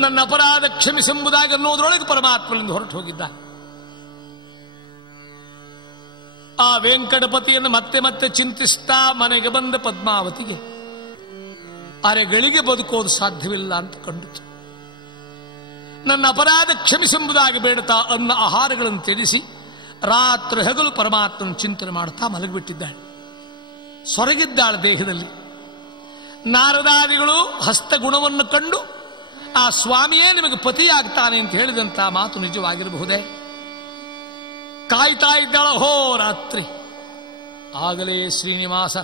ನನ್ನ ಅಪರಾಧ ಕ್ಷಮಿಸೆಂಬುದಾಗಿ ಅನ್ನೋದ್ರೊಳಗೆ ಪರಮಾತ್ಮನಿಂದ ಹೊರಟು ಹೋಗಿದ್ದ. ಆ ವೆಂಕಟಪತಿಯನ್ನು ಮತ್ತೆ ಮತ್ತೆ ಚಿಂತಿಸ್ತಾ ಮನೆಗೆ ಬಂದ ಪದ್ಮಾವತಿಗೆ ಅರೆಗಳಿಗೆ ಬದುಕೋದು ಸಾಧ್ಯವಿಲ್ಲ ಅಂತ ಕಂಡಿತು. ನನ್ನ ಅಪರಾಧ ಕ್ಷಮಿಸೆಂಬುದಾಗಿ ಬೇಡುತ್ತಾ ಅನ್ನ ಆಹಾರಗಳನ್ನು ತ್ಯಜಿಸಿ ರಾತ್ರಿ ಹಗಲು ಪರಮಾತ್ಮನ ಚಿಂತನೆ ಮಾಡುತ್ತಾ ಮಲಗಿಬಿಟ್ಟಿದ್ದಾಳೆ. ಸೊರಗಿದ್ದಾಳೆ ದೇಹದಲ್ಲಿ. ನಾರದಾದಿಗಳು ಹಸ್ತಗುಣವನ್ನು ಕಂಡು ಆ ಸ್ವಾಮಿಯೇ ನಿಮಗೆ ಪತಿಯಾಗ್ತಾನೆ ಅಂತ ಹೇಳಿದಂಥ ಮಾತು ನಿಜವಾಗಿರಬಹುದೇ? ಕಾಯ್ತಾ ಇದ್ದಾಳ ಹೋ ರಾತ್ರಿ. ಆಗಲೇ ಶ್ರೀನಿವಾಸ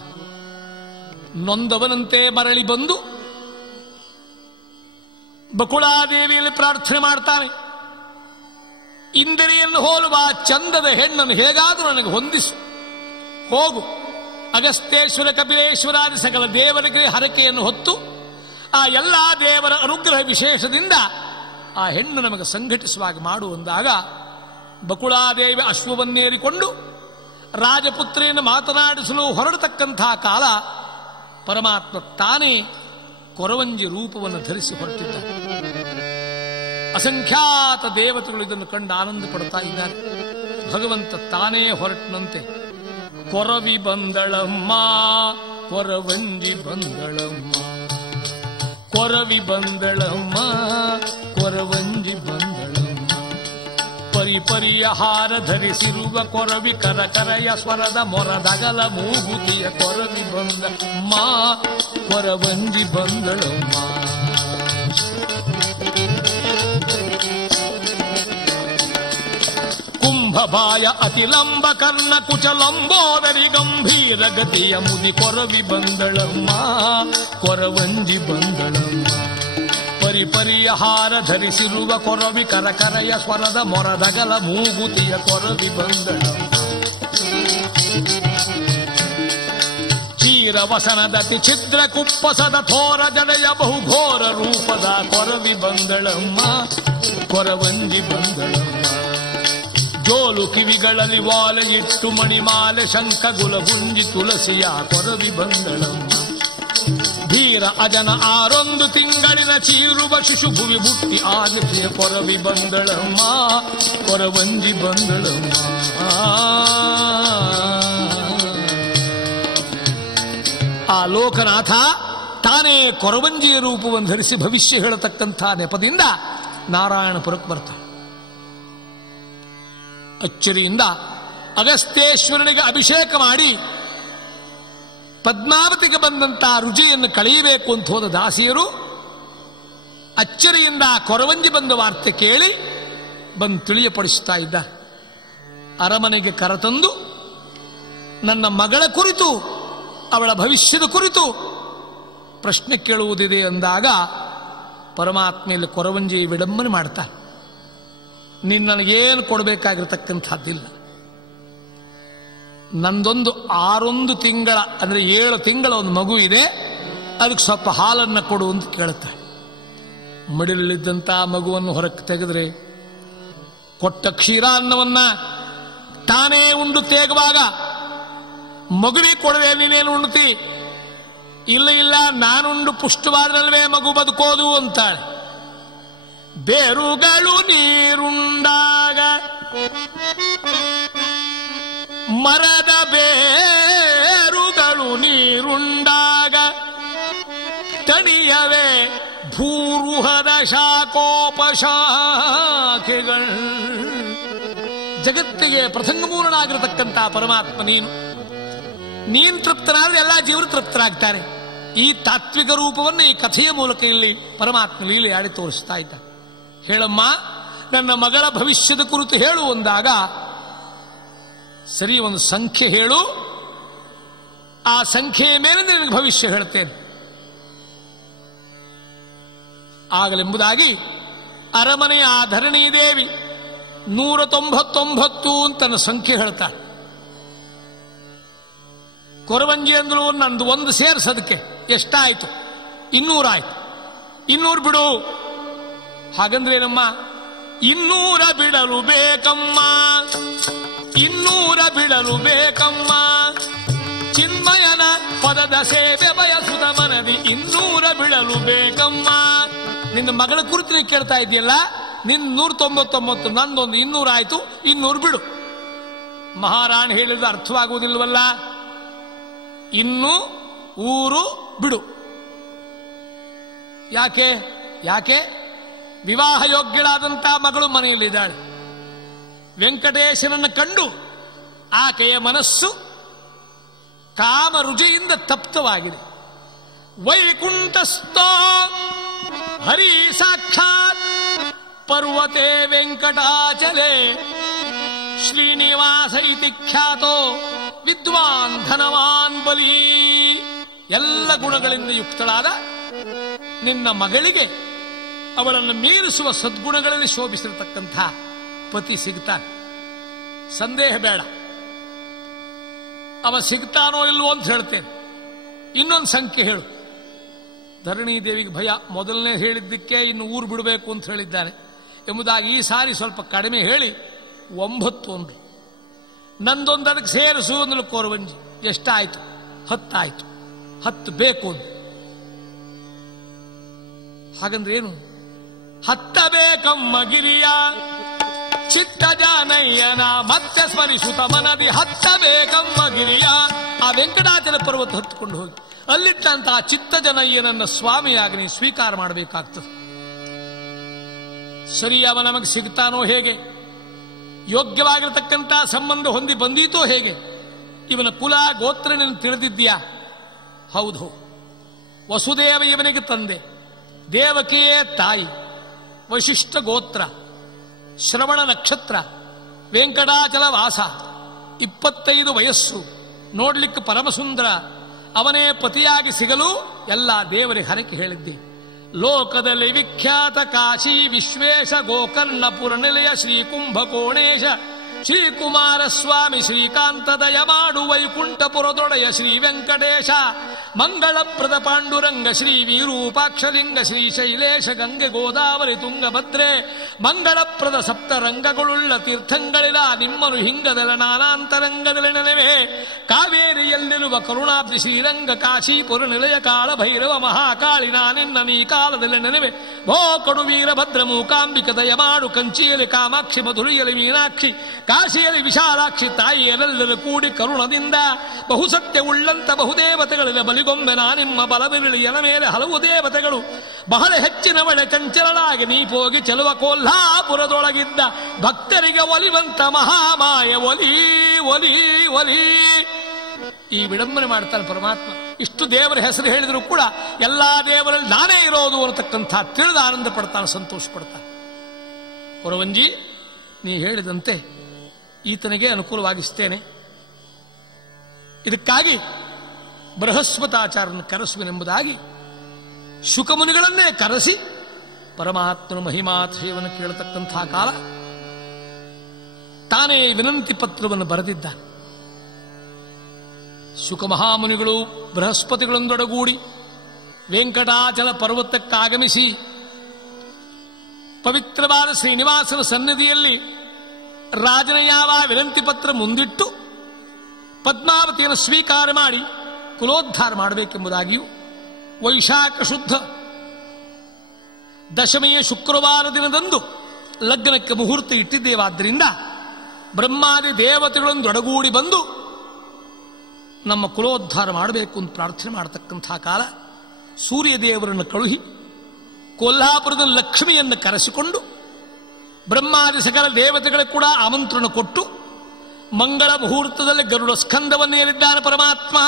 ನೊಂದವನಂತೆ ಮರಳಿ ಬಂದು ಬಕುಳಾದೇವಿಯಲ್ಲಿ ಪ್ರಾರ್ಥನೆ ಮಾಡ್ತಾನೆ. ಇಂದ್ರಿಯನ್ನು ಹೋಲುವ ಚಂದದ ಹೆಣ್ಣನ್ನು ಹೇಗಾದರೂ ನನಗೆ ಹೊಂದಿಸು. ಹೋಗು, ಅಗಸ್ತ್ಯೇಶ್ವರ ಕಪಿಲೇಶ್ವರಾದಿ ಸಕಲ ದೇವರಿಗೆ ಹರಕೆಯನ್ನು ಹೊತ್ತು ಆ ಎಲ್ಲ ದೇವರ ಅನುಗ್ರಹ ವಿಶೇಷದಿಂದ ಆ ಹೆಣ್ಣು ನಮಗೆ ಸಂಘಟಿಸುವಾಗ ಮಾಡುವಂದಾಗ ಬಕುಳಾದೇವಿ ಅಶ್ವವನ್ನೇರಿಕೊಂಡು ರಾಜಪುತ್ರಿಯನ್ನು ಮಾತನಾಡಿಸಲು ಹೊರಡತಕ್ಕಂಥ ಕಾಲ ಪರಮಾತ್ಮ ತಾನೇ ಕೊರವಂಜಿ ರೂಪವನ್ನು ಧರಿಸಿ ಹೊರಟಿದ್ದ. ಅಸಂಖ್ಯಾತ ದೇವತೆಗಳು ಇದನ್ನು ಕಂಡು ಆನಂದ ಪಡ್ತಾ ಇದ್ದಾರೆ. ಭಗವಂತ ತಾನೇ ಹೊರಟನಂತೆ. ಕೊರವಿ ಬಂದಳಮ್ಮ ಕೊರವಂಜಿ ಬಂದಳಮ್ಮ, ಕೊರವಿ ಬಂದಳಮ್ಮ ಕೊರವಂಜಿ ಬಂದಳಮ್ಮ, ಪರಿಪರಿಯ ಹಾರ ಧರಿಸಿರುವ ಕೊರವಿ ಕರಕರೆಯ ಸ್ವರದ ಮೊರದಗಲ ಮೂಗುತಿಯ ಕೊರವಿ ಬಂದಳಮ್ಮ ಕೊರವಂಜಿ ಬಂದಳಮ್ಮ. ಕುಂಭಭಾಯ ಅತಿಲಂಬ ಕರ್ಣ ಕುಚಲಂಬೋದರಿ ಗಂಭೀರ ಗತಿಯ ಮುದಿ ಕೊರವಿ ಬಂದಳಮ್ಮ ಕೊರವಂಜಿ ಬಂದಳಮ್ಮ, ಪರಿಪರಿಯ ಹಾರ ಧರಿಸಿರುವ ಕೊರವಿ ಕರಕರೆಯ ಸ್ವರದ ಮೊರದಗಲ ಮೂಗುತಿಯ ಕೊರವಿ ಬಂದಳಮ್ಮ. ಚೀರವಸನದತಿ ಛಿದ್ರ ಕುಪ್ಪಸದ ಥೋರ ಜಡೆಯ ಬಹುಘೋರ ರೂಪದ ಕೊರವಿ ಬಂದಳಮ್ಮ ಕೊರವಂಜಿ ಬಂದಳಮ್ಮ. ಜೋಲು ಕಿವಿಗಳಲ್ಲಿ ವಾಲೆ ಇಟ್ಟು ಮಣಿಮಾಲೆ ಶಂಖ ಗುಲಗುಂಜಿ ತುಳಸಿಯ ಕೊರವಿ ಬಂದಳಮ್ಮ. ಧೀರ ಅಜನ 6 ತಿಂಗಳಿನ ಚೀರುವ ಶಿಶುಭುವಿ ಬುಟ್ಟಿ ಆಲಿಸಿಯ ಕೊರವಿ ಬಂದಳಮ್ಮ, ಕೊರವಂಜಿ ಬಂದಳಮ್ಮ. ಆ ಲೋಕನಾಥ ತಾನೇ ಕೊರವಂಜಿಯ ರೂಪವನ್ನು ಧರಿಸಿ ಭವಿಷ್ಯ ಹೇಳತಕ್ಕಂಥ ನೆಪದಿಂದ ನಾರಾಯಣಪುರಕ್ಕೆ ಬರ್ತಾನೆ. ಅಚ್ಚರಿಯಿಂದ ಅಗಸ್ತ್ಯೇಶ್ವರನಿಗೆ ಅಭಿಷೇಕ ಮಾಡಿ ಪದ್ಮಾವತಿಗೆ ಬಂದಂತಹ ರುಚಿಯನ್ನು ಕಳೆಯಬೇಕು ಅಂತ ಹೋದ ದಾಸಿಯರು ಅಚ್ಚರಿಯಿಂದ ಕೊರವಂಜಿ ಬಂದ ವಾರ್ತೆ ಕೇಳಿ ಬಂದು ತಿಳಿಯಪಡಿಸುತ್ತಾ ಇದ್ದ. ಅರಮನೆಗೆ ಕರೆತಂದು ನನ್ನ ಮಗಳ ಕುರಿತು, ಅವಳ ಭವಿಷ್ಯದ ಕುರಿತು ಪ್ರಶ್ನೆ ಕೇಳುವುದಿದೆ ಅಂದಾಗ ಪರಮಾತ್ಮೆಯಲ್ಲಿ ಕೊರವಂಜಿ ವಿಡಂಬನೆ ಮಾಡ್ತಾರೆ. ನೀನು ನನಗೇನು ಕೊಡಬೇಕಾಗಿರ್ತಕ್ಕಂಥದ್ದಿಲ್ಲ, ನಂದೊಂದು 6 ತಿಂಗಳ ಅಂದರೆ 7 ತಿಂಗಳ ಒಂದು ಮಗು ಇದೆ, ಅದಕ್ಕೆ ಸ್ವಲ್ಪ ಹಾಲನ್ನು ಕೊಡು ಅಂತ ಕೇಳುತ್ತಾರೆ. ಮಡಿಲಲ್ಲಿದ್ದಂಥ ಮಗುವನ್ನು ಹೊರಕ್ಕೆ ತೆಗೆದ್ರೆ ಕೊಟ್ಟ ಕ್ಷೀರಾನ್ನವನ್ನ ತಾನೇ ಉಂಡು ತೇಗುವಾಗ ಮಗುವಿಗೆ ಕೊಡದೆ ನೀನೇನು ಉಣ್ತಿ? ಇಲ್ಲ ಇಲ್ಲ, ನಾನುಂಡು ಪುಷ್ಟವಾದ್ರಲ್ವೇ ಮಗು ಬದುಕೋದು ಅಂತಾಳೆ. ಬೇರುಗಳು ನೀರುಂಡಾಗ ಮರದ ಬೇರುಗಳು ನೀರುಂಡಾಗ ತಣಿಯವೇ ಭೂರುಹದ ಶಾಖೋಪಶಾಖೆಗಳು. ಜಗತ್ತಿಗೆ ಪ್ರಸಂಗಮೂಲನಾಗಿರತಕ್ಕಂಥ ಪರಮಾತ್ಮ ನೀನು ತೃಪ್ತನಾದ್ರೆ ಎಲ್ಲ ಜೀವರು ತೃಪ್ತರಾಗ್ತಾರೆ. ಈ ತಾತ್ವಿಕ ರೂಪವನ್ನು ಈ ಕಥೆಯ ಮೂಲಕ ಇಲ್ಲಿ ಪರಮಾತ್ಮ ಲೀಲೆ ಆಡಿ ತೋರಿಸ್ತಾ ಇದ್ದ. ಹೇಳಮ್ಮ, ನನ್ನ ಮಗಳ ಭವಿಷ್ಯದ ಕುರಿತು ಹೇಳು ಅಂದಾಗ, ಸರಿ ಒಂದು ಸಂಖ್ಯೆ ಹೇಳು, ಆ ಸಂಖ್ಯೆಯ ಮೇಲೆ ನಿನಗೆ ಭವಿಷ್ಯ ಹೇಳ್ತೇನೆ ಆಗಲೆಂಬುದಾಗಿ ಅರಮನೆಯ ಆ ಧರಣಿ ದೇವಿ 199 ಅಂತ ಸಂಖ್ಯೆ ಹೇಳ್ತಾಳೆ. ಕೊರವಂಜಿ ಅಂದ್ರು ನಂದು ಒಂದು ಸೇರಿಸೋದಕ್ಕೆ ಎಷ್ಟಾಯ್ತು? 200 ಆಯ್ತು. 200 ಬಿಡು. ಹಾಗಂದ್ರೆ ಏನಮ್ಮ? 200 ಬಿಡಲು ಬೇಕಮ್ಮ, 200 ಬಿಡಲು ಬೇಕಮ್ಮ, ಚಿನ್ಮಯನ ಪದದ ಸೇವೆ ಬಯಸುತ್ತ ಮನದಿ 200 ಬಿಡಲು ಬೇಕಮ್ಮ. ನಿನ್ನ ಮಗಳ ಕುರಿತು ನೀವು ಕೇಳ್ತಾ ಇದೆಯಲ್ಲ, ನಿನ್ 199, ನಂದೊಂದು 200 ಆಯ್ತು, 200 ಬಿಡು. ಮಹಾರಾಣಿ ಹೇಳಿದ್ರೆ ಅರ್ಥವಾಗುವುದಿಲ್ವಲ್ಲ. 200 ಬಿಡು. ಯಾಕೆ? ವಿವಾಹ ಯೋಗ್ಯಳಾದಂಥ ಮಗಳು ಮನೆಯಲ್ಲಿದ್ದಾಳೆ. ವೆಂಕಟೇಶನನ್ನು ಕಂಡು ಆಕೆಯ ಮನಸ್ಸು ಕಾಮ ರುಚಿಯಿಂದ ತಪ್ತವಾಗಿದೆ. ವೈಕುಂಠಸ್ಥೋ ಹರಿ ಸಾಕ್ಷಾತ್ ಪರ್ವತೆ ವೆಂಕಟಾಚಲೆ ಶ್ರೀನಿವಾಸ ಇತಿ ಖ್ಯಾತೋ ವಿದ್ವಾನ್ ಧನವಾನ್ ಬಲಿ. ಎಲ್ಲ ಗುಣಗಳಿಂದ ಯುಕ್ತಳಾದ ನಿನ್ನ ಮಗಳಿಗೆ ಅವಳನ್ನು ಮೀರಿಸುವ ಸದ್ಗುಣಗಳಲ್ಲಿ ಶೋಭಿಸಿರತಕ್ಕಂಥ ಪತಿ ಸಿಗ್ತಾನೆ, ಸಂದೇಹ ಬೇಡ. ಅವ ಸಿಗ್ತಾನೋ ಇಲ್ವೋ ಅಂತ ಹೇಳ್ತೇನೆ. ಇನ್ನೊಂದು ಸಂಖ್ಯೆ ಹೇಳು. ಧರಣಿ ದೇವಿಗೆ ಭಯ. ಮೊದಲನೇ ಹೇಳಿದ್ದಕ್ಕೆ ಇನ್ನು 100 ಬಿಡಬೇಕು ಅಂತ ಹೇಳಿದ್ದಾನೆ ಎಂಬುದಾಗಿ ಈ ಸಾರಿ ಸ್ವಲ್ಪ ಕಡಿಮೆ ಹೇಳಿ 9 ಅಂದ್ರು. ನಂದೊಂದು ಅದಕ್ಕೆ ಸೇರಿಸು ಅಂದ್ಲು ಕೊರವಂಜಿ. ಎಷ್ಟಾಯ್ತು? 10 ಆಯ್ತು. 10 ಬೇಕು ಅಂದ್ರು. ಹಾಗಂದ್ರೆ ಏನು? 10 ಬೇಕಮ್ಮ ಗಿರಿಯ ಚಿತ್ತ ಜಾನಯ್ಯನ ಮತ್ತೆ ಸ್ಮರಿಸುತ್ತ ಮನದಿ 10 ಬೇಕಮ್ಮ ಗಿರಿಯ. ಆ ವೆಂಕಟಾಚಲ ಪರ್ವತ ಹತ್ತುಕೊಂಡು ಹೋಗಿ ಅಲ್ಲಿಟ್ಟಂತಹ ಚಿತ್ತ ಜನಯ್ಯನನ್ನ ಸ್ವಾಮಿಯಾಗಿ ನೀ ಸ್ವೀಕಾರ ಮಾಡಬೇಕಾಗ್ತದೆ. ಸರಿ, ಅವ ನಮಗೆ ಸಿಗ್ತಾನೋ ಹೇಗೆ? ಯೋಗ್ಯವಾಗಿರತಕ್ಕಂಥ ಸಂಬಂಧ ಹೊಂದಿ ಬಂದೀತೋ ಹೇಗೆ? ಇವನ ಕುಲ ಗೋತ್ರ ನೀನು ತಿಳಿದಿದ್ದೀಯಾ? ಹೌದು. ವಸುದೇವ ಇವನಿಗೆ ತಂದೆ, ದೇವಕಿಯೇ ತಾಯಿ, ವಶಿಷ್ಠ ಗೋತ್ರ, ಶ್ರವಣ ನಕ್ಷತ್ರ, ವೆಂಕಟಾಚಲ ವಾಸ, 25 ವಯಸ್ಸು, ನೋಡ್ಲಿಕ್ಕೆ ಪರಮಸುಂದರ, ಅವನೇ ಪತಿಯಾಗಿ ಸಿಗಲು ಎಲ್ಲ ದೇವರಿಗೆ ಹರಕೆ ಹೇಳಿದ್ದೆ. ಲೋಕದಲ್ಲಿ ವಿಖ್ಯಾತ ಕಾಶಿ ವಿಶ್ವೇಶ ಗೋಕರ್ಣ ಪುರನಿಲಯ ಶ್ರೀ ಕುಂಭಕೋಣೇಶ ಶ್ರೀಕುಮಾರಸ್ವಾಮಿ ಶ್ರೀಕಾಂತ ದಯ ಮಾಡು ವೈಕುಂಠಪುರದೊಡೆಯ ಶ್ರೀ ವೆಂಕಟೇಶ ಮಂಗಳಪ್ರದ ಪಾಂಡುರಂಗ ಶ್ರೀ ವಿರೂಪಾಕ್ಷಲಿಂಗ ಶ್ರೀ ಶೈಲೇಶ ಗಂಗೆ ಗೋದಾವರಿ ತುಂಗಭದ್ರೆ ಮಂಗಳಪ್ರದ ಸಪ್ತರಂಗಗಳುಳ್ಳ ತೀರ್ಥಂಗಳಿಲ ನಿಮ್ಮನು ಹಿಂಗದಲ ನಾನಾಂತರಂಗದಲ್ಲಿ ನೆನವೆ ಕಾವೇರಿಯಲ್ಲಿರುವ ಕರುಣಾಬ್ಧಿ ಶ್ರೀರಂಗ ಕಾಶೀಪುರ ನಿಲಯ ಕಾಳ ಭೈರವ ಮಹಾಕಾಳಿ ನಾನಿನ್ನ ನೀ ಕಾಲದಲ್ಲಿ ನೆನವೆ ಭೋ ಕಡು ವೀರಭದ್ರ ಮೂಕಾಂಬಿಕ ದಯ ಮಾಡು ಕಂಚಿಯಲ್ಲಿ ಕಾಮಾಕ್ಷಿ ಮಧುರಿಯಲ್ಲಿ ಮೀನಾಕ್ಷಿ ಕಾಶಿಯಲ್ಲಿ ವಿಶಾಲಾಕ್ಷಿ ತಾಯಿಯರೆಲ್ಲರೂ ಕೂಡಿ ಕರುಣದಿಂದ ಬಹುಸತ್ಯ ಉಳ್ಳಂತ ಬಹುದೇವತೆಗಳಿಂದ ಬಲಿಗೊಂಬೆ ನಾನಿಮ್ಮ ಬಲಬಿರಳಿಯನ ಮೇಲೆ ಹಲವು ದೇವತೆಗಳು ಬಹಳ ಹೆಚ್ಚಿನವಳೆ ಕಂಚಲಳಾಗಿ ನೀಪೋಗಿ ಚೆಲುವ ಕೊಲ್ಹಾಪುರದೊಳಗಿದ್ದ ಭಕ್ತರಿಗೆ ಒಲಿವಂತ ಮಹಾಮಾಯ ಒಲಿ ಒಲಿ ಒಲಿ. ಈ ವಿಡಂಬನೆ ಮಾಡ್ತಾನೆ ಪರಮಾತ್ಮ. ಇಷ್ಟು ದೇವರ ಹೆಸರು ಹೇಳಿದರೂ ಕೂಡ ಎಲ್ಲಾ ದೇವರಲ್ಲಿ ನಾನೇ ಇರೋದು ಅನ್ನತಕ್ಕಂಥ ತಿಳಿದ ಆನಂದ ಪಡ್ತಾನೆ, ಸಂತೋಷ ಪಡ್ತಾನೆ. ಕೊರವಂಜಿ, ನೀ ಹೇಳಿದಂತೆ ಈತನಿಗೆ ಅನುಕೂಲವಾಗಿಸ್ತೇನೆ. ಇದಕ್ಕಾಗಿ ಬೃಹಸ್ಪತಾಚಾರ್ಯನ ಕರೆಸುವೆನೆಂಬುದಾಗಿ ಶುಕಮುನಿಗಳನ್ನೇ ಕರೆಸಿ ಪರಮಾತ್ಮನ ಮಹಿಮಾಥೇವನ್ನು ಕೇಳತಕ್ಕಂಥ ಕಾಲ ತಾನೇ ವಿನಂತಿ ಪತ್ರವನ್ನು ಬರೆದಿದ್ದಾನೆ. ಶುಕಮಹಾಮುನಿಗಳು ಬೃಹಸ್ಪತಿಗಳೊಂದೊಡಗೂಡಿ ವೆಂಕಟಾಚಲ ಪರ್ವತಕ್ಕಾಗಮಿಸಿ ಪವಿತ್ರವಾದ ಶ್ರೀನಿವಾಸನ ಸನ್ನಿಧಿಯಲ್ಲಿ ರಾಜನ ಯಾವ ವಿನಂತಿ ಪತ್ರ ಮುಂದಿಟ್ಟು ಪದ್ಮಾವತಿಯನ್ನು ಸ್ವೀಕಾರ ಮಾಡಿ ಕುಲೋದ್ಧಾರ ಮಾಡಬೇಕೆಂಬುದಾಗಿಯೂ ವೈಶಾಖ ಶುದ್ಧ ದಶಮಿಯ ಶುಕ್ರವಾರ ದಿನದಂದು ಲಗ್ನಕ್ಕೆ ಮುಹೂರ್ತ ಇಟ್ಟಿದ್ದೇವಾದ್ದರಿಂದ ಬ್ರಹ್ಮಾದಿ ದೇವತೆಗಳೊಂದೊಡಗೂಡಿ ಬಂದು ನಮ್ಮ ಕುಲೋದ್ಧಾರ ಮಾಡಬೇಕು ಅಂತ ಪ್ರಾರ್ಥನೆ ಮಾಡತಕ್ಕಂಥ ಕಾಲ ಸೂರ್ಯ ದೇವರನ್ನು ಕಳುಹಿ ಕೊಲ್ಹಾಪುರದ ಲಕ್ಷ್ಮಿಯನ್ನು ಕರೆಸಿಕೊಂಡು ಬ್ರಹ್ಮಾದಿ ಸಕಲ ದೇವತೆಗಳಿಗೆ ಕೂಡ ಆಮಂತ್ರಣ ಕೊಟ್ಟು ಮಂಗಳ ಮುಹೂರ್ತದಲ್ಲಿ ಗರುಡ ಸ್ಕಂದವನ್ನೇರಿದ್ದಾನೆ ಪರಮಾತ್ಮ.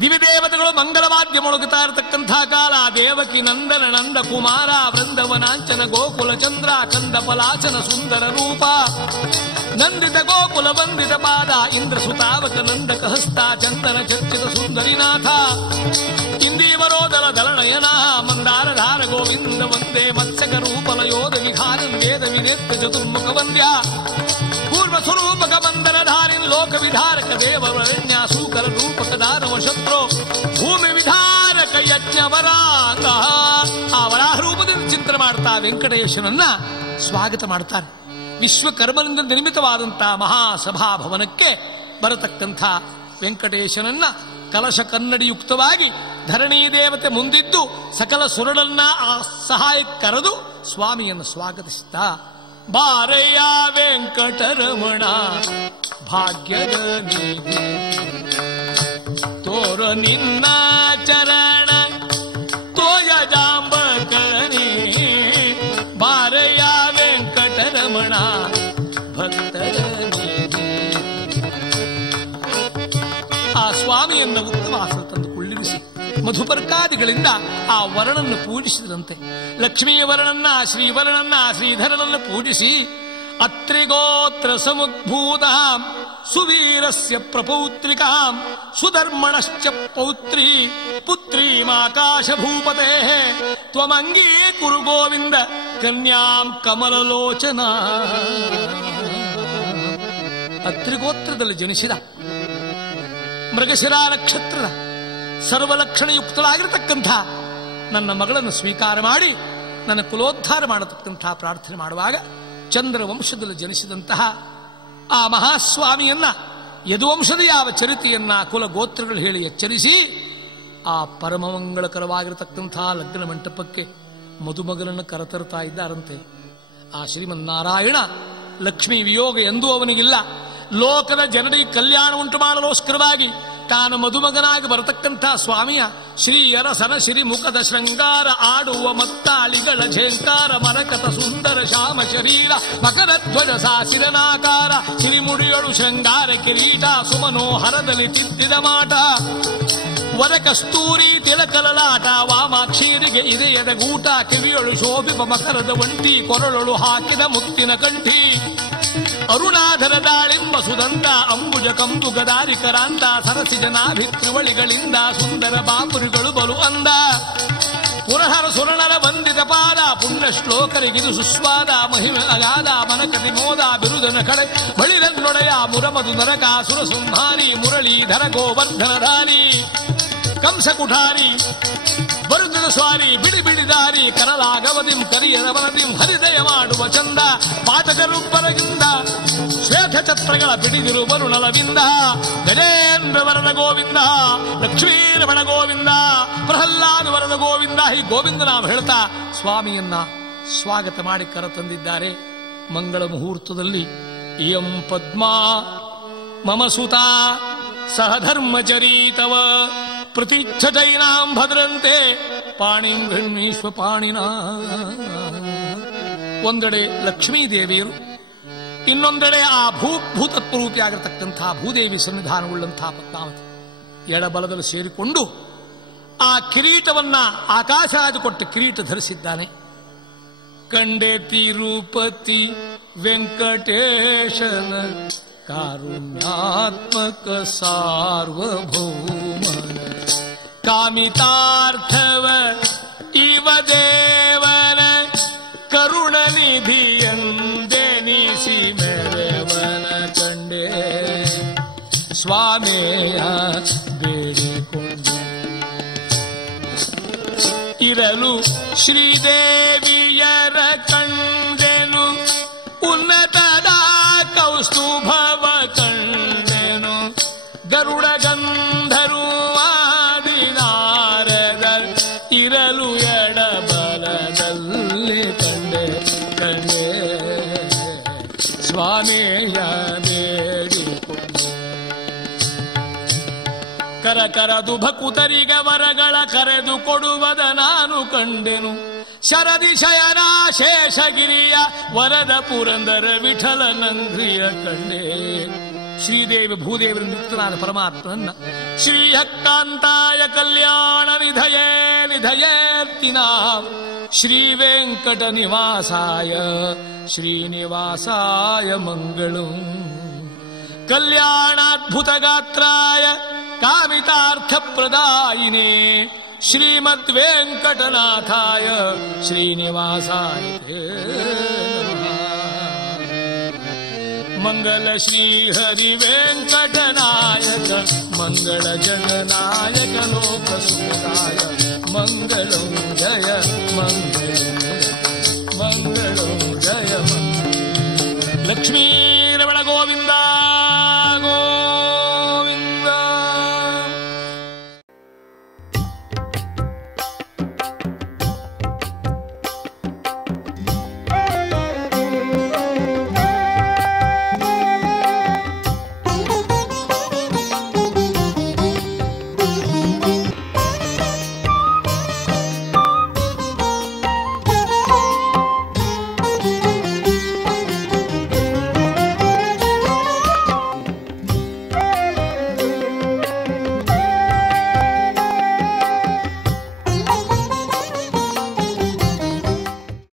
ದಿವ್ಯದೇವತೆಗಳು ಮಂಗಳವಾದ್ಯ ಮೊಳಗುತ್ತಾ ಇರತಕ್ಕಂಥ ಕಾಲ ದೇವಕಿ ನಂದನ ನಂದ ಕುಮಾರ ವೃಂದವನಾಂಚನ ಗೋಕುಲ ಚಂದ್ರ ಚಂದ ಫಲಾಚನ ಸುಂದರ ರೂಪ ನಂದಿತ ಗೋಕುಲ ವಂದಿತ ಪಾದ ಇಂದ್ರ ಸುತಾವಕ ನಂದಕ ಹಸ್ತ ಚಂದನ ಚರ್ಚಿತ ಸುಂದರಿನಾಥ ಇಂದೀವರೋದರ ದಳನಯನ ಮಂದಾರ ಧಾರ ಗೋವಿಂದ ವಂದೇ ಮತ್ಸ್ಯಕ ರೂಪಲಯೋಧ ವಿಧಾನಂ ವೇದ ವಿನೇತ್ರ ಚತುರ್ಮುಖ ವಂದ್ಯ ಪೂರ್ವ ಸ್ವರೂಪಕ ಬಂಧನ ಧಾರಿನ್ ಲೋಕ ವಿಧಾರಕ ದೇವರಣ್ಯ ಸೂಕರ ರೂಪಕ ದಾನವ ಶತ್ರು ಭೂಮಿ ವಿಧಾರಕ ಯಜ್ಞವರಾಂಗ. ಆ ವರಾಹ ರೂಪದಿಂದ ಚಿಂತನೆ ಮಾಡ್ತಾ ವೆಂಕಟೇಶನನ್ನ ಸ್ವಾಗತ ಮಾಡ್ತಾರೆ. ವಿಶ್ವಕರ್ಮನಿಂದ ನಿರ್ಮಿತವಾದಂತಹ ಮಹಾಸಭಾಭವನಕ್ಕೆ ಬರತಕ್ಕಂಥ ವೆಂಕಟೇಶನನ್ನ ಕಲಶ ಕನ್ನಡಿಯುಕ್ತವಾಗಿ ಧರಣಿ ದೇವತೆ ಮುಂದಿದ್ದು ಸಕಲ ಸುರಳನ್ನ ಆ ಸಹಾಯಕ್ಕೆ ಕರೆದು ಸ್ವಾಮಿಯನ್ನು ಸ್ವಾಗತಿಸಿದ. ಬಾರಯ್ಯ ವೆಂಕಟರಮಣ ಭಾಗ್ಯದ ನಿಧಿ ತೋರ ನಿನ್ನ ಚರಣ ತೋಯಜಾಂಬಕನೇ ಬಾರಯ್ಯ ವೆಂಕಟರಮಣ ಭಕ್ತರ ನಿಧಿ. ಆ ಸ್ವಾಮಿಯನ್ನು ಉತ್ತಮ ಆಸನ ತಂದು ಕುಳ್ಳಿರಿಸಿ ಮಧುಪರ್ಕಾದಿಗಳಿಂದ ಆ ವರನನ್ನು ಪೂಜಿಸಿದಂತೆ ಲಕ್ಷ್ಮೀಯ ವರನನ್ನ ಶ್ರೀವರನನ್ನ ಶ್ರೀಧರನನ್ನು ಪೂಜಿಸಿ ಅತ್ರಿಗೋತ್ರ ಸಮುದ್ಭೂತಾಂ ಸುವೀರಸ್ಯ ಪ್ರಪೌತ್ರಿಕಾಂ ಸುಧರ್ಮಣಶ್ಚ ಪೌತ್ರಿ ಪುತ್ರೀಮಾಕಾಶ ಭೂಪತೆ ತ್ವಮಂಗೀ ಕುರು ಗೋವಿಂದ ಕನ್ಯಾಂ ಕಮಲಲೋಚನ. ಅತ್ರಿಗೋತ್ರದಲ್ಲಿ ಜನಿಸಿದ ಮೃಗಶಿರಾ ನಕ್ಷತ್ರದ ಸರ್ವಲಕ್ಷಣಯುಕ್ತಳಾಗಿರತಕ್ಕಂಥ ನನ್ನ ಮಗಳನ್ನು ಸ್ವೀಕಾರ ಮಾಡಿ ನನ್ನ ಕುಲೋದ್ಧಾರ ಮಾಡತಕ್ಕಂಥ ಪ್ರಾರ್ಥನೆ ಮಾಡುವಾಗ ಚಂದ್ರ ವಂಶದಲ್ಲಿ ಜನಿಸಿದಂತಹ ಆ ಮಹಾಸ್ವಾಮಿಯನ್ನ ಯದುವಂಶದ ಯಾವ ಚರಿತೆಯನ್ನ ಕುಲ ಗೋತ್ರಗಳು ಹೇಳಿ ಎಚ್ಚರಿಸಿ ಆ ಪರಮಮಂಗಳಕರವಾಗಿರತಕ್ಕಂಥ ಲಗ್ನ ಮಂಟಪಕ್ಕೆ ಮದುಮಗನನ್ನು ಕರೆತರ್ತಾ ಇದ್ದಾರಂತೆ. ಆ ಶ್ರೀಮನ್ನಾರಾಯಣ ಲಕ್ಷ್ಮೀ ವಿಯೋಗ ಎಂದೂ ಅವನಿಗಿಲ್ಲ. ಲೋಕದ ಜನರಿಗೆ ಕಲ್ಯಾಣ ಉಂಟು ಮಾಡಲೋಸ್ಕರವಾಗಿ ತಾನು ಮದುಮಗನಾಗಿ ಬರತಕ್ಕಂಥ ಸ್ವಾಮಿಯ ಶ್ರೀಯರ ಸರಸಿರಿ ಮುಖದ ಶೃಂಗಾರ ಆಡುವ ಮತ್ತಾಳಿಗಳ ಝೇಂಕಾರ ಮರಕತ ಸುಂದರ ಶ್ಯಾಮ ಶರೀರ ಮಕರ ಧ್ವಜ ಸಾಸಿರನಾಕಾರ ಸಿರಿಮುಡಿಯೊಳು ಶೃಂಗಾರ ಕಿರೀಟ ಸುಮನೋಹರದಲ್ಲಿ ತಿದ್ದಿದ ಮಾಟ ವರ ಕಸ್ತೂರಿ ತಿಲಕಲಲಾಟ ವಾಮಾಕ್ಷೀರಿಗೆ ಇದೆಯದ ಗೂಟ ಕಿವಿಯೊಳು ಶೋಭಿಪ ಮಕರದ ಒಂಟಿ ಕೊರಳೊಳು ಹಾಕಿದ ಮುತ್ತಿನ ಕಂಠಿ ಅರುಣಾಧರ ದಾಳಿಂಬ ಸುದಂತ ಅಂಬುಜ ಕಂಬು ಗದಾರಿಕರಾಂತ ಸರಸಿಜನಾಭಿತ್ರಿವಳಿಗಳಿಂದ ಸುಂದರ ಬಾಪುರಿಗಳು ಬಲು ಅಂದ ಸುರಹರ ಸುರಣರ ವಂದಿತ ಪಾದ ಪುಣ್ಯ ಶ್ಲೋಕರಿಗಿದು ಸುಸ್ವಾದ ಮಹಿಮೆ ಅಗಾಧ ಮನಕತಿ ಮೋದ ಬಿರುದನ ಕಡೆ ಬಳಿರನ್ನೊಡೆಯ ಮುರಮದು ನರಕ ಸುರ ಸಂಹಾರಿ ಮುರಳೀಧರ ಗೋವರ್ಧನಧಾರಿ ಕಂಸ ಕುಠಾರಿ ಬರುದಿನ ಸ್ವಾರಿ ಬಿಡಿ ಬಿಡಿದಾರಿ ಕರಲಾಗವದಿಂ ಕರಿಯರ ವನದಿಂ ಹರಿದಯ ಮಾಡುವ ಚಂದ ಪಾತಕರುಬ್ಬರಗಿಂದ ಶ್ವೇತ ಛತ್ರಗಳ ಪಿಡಿದಿರು ಬರುಣಲವಿಂದ ಗಜೇಂದ್ರ ವರದ ಗೋವಿಂದ ಲಕ್ಷ್ಮೀರಮಣ ಗೋವಿಂದ ಪ್ರಹ್ಲಾದ ವರದ ಗೋವಿಂದ ಹೀ ಗೋವಿಂದ ನಾವು ಹೇಳ್ತಾ ಸ್ವಾಮಿಯನ್ನ ಸ್ವಾಗತ ಮಾಡಿ ಕರೆತಂದಿದ್ದಾರೆ. ಮಂಗಳ ಮುಹೂರ್ತದಲ್ಲಿ ಇಯಂ ಪದ್ಮಾ ಮಮ ಸುತಾ ಸಹಧರ್ಮಚರೀತವ ಪ್ರತಿಚ್ಛತೈನಾಂ ಭದ್ರಂತೆ ಪಾಣಿಂ ಗೃಹ್ಣೀಶ್ವ ಪಾಣಿನ. ಒಂದೆಡೆ ಲಕ್ಷ್ಮೀದೇವಿಯರು, ಇನ್ನೊಂದೆಡೆ ಆ ಭೂತತ್ವರೂಪಿಯಾಗಿರತಕ್ಕಂತಹ ಭೂದೇವಿ ಸನ್ನಿಧಾನವುಳ್ಳಂತಹ ಪದ್ಮಾವತಿ ಎಡಬಲದಲ್ಲಿ ಸೇರಿಕೊಂಡು ಆ ಕಿರೀಟವನ್ನ ಆಕಾಶರಾಜ ಕೊಟ್ಟ ಕಿರೀಟ ಧರಿಸಿದ್ದಾನೆ. ಕಂಡೆ ತಿರುಪತಿ ವೆಂಕಟೇಶನ ಕಾರುಣ್ಯಾತ್ಮಕ ಸಾರ್ವಭೌಮನ ಕಾಮಿತಾರ್ಥವ ಇವ ದೇವನ ಕರುಣ ನಿಧಿಯಂದೆನಿಸಿ ಮೆರವನ ಕಂಡೆ ಸ್ವಾಮಿಯ ಬೇಡಿಕೊಂಡು ಇರಲು ಶ್ರೀದೇವಿಯರ ಕಂಡೆನು ಉನ್ನತದ ಕೌಸ್ತುಭವ ಕಂಡೆನು ಗರುಡ ಗಂಧರ್ವಾದಿ ನಾರದ ಇರಲು ಎಡಬಲದಲ್ಲಿ ಕಂಡೆ ಕಂಡೆ ಸ್ವಾಮಿಯ ಬೇಡಿಕೊಂಡೆ. ಕರಕರದು ಭಕುತರಿಗ ವರಗಳ ಕರೆದು ಕೊಡುವದ ನಾನು ಕಂಡೆನು ಶರದಿ ಶಯನ ಶೇಷಗಿರಿಯ ವರದ ಪುರಂದರ ವಿಠಲ ನಂದ್ರಿಯ ಕಂಡೆ. ಶ್ರೀದೇವಿ ಭೂದೇವರಿಂದ ಯುಕ್ತನಾದ ಪರಮಾತ್ಮನನ್ನ ಶ್ರೀಹಕ್ಕಾಂತಾಯ ಕಲ್ಯಾಣ ನಿಧಯೇ ನಿಧಯೇರ್ತಿನ ಶ್ರೀ ವೆಂಕಟ ನಿವಾಸಾಯ ಶ್ರೀನಿವಾಸಾಯ ಮಂಗಳಂ ಕಲ್ಯಾಣಾದ್ಭುತ ಗಾತ್ರಾಯ ಕಾಮಿತಾರ್ಥ ಪ್ರದಾಯಿನೇ ಶ್ರೀಮದ್ ವೆಂಕಟನಾಥಾಯ ಶ್ರೀನಿವಾಸಾಯ ಮಂಗಲ ಶ್ರೀ ಹರಿ ವೆಂಕಟನಾಯಕ ಮಂಗಳ ಜನನಾಯಕ ಲೋಕ ಸುಖದಾಯ ಮಂಗಳಂ ಜಯ ಮಂಗಳ ಮಂಗಳಂ ಜಯ ಲಕ್ಷ್ಮೀ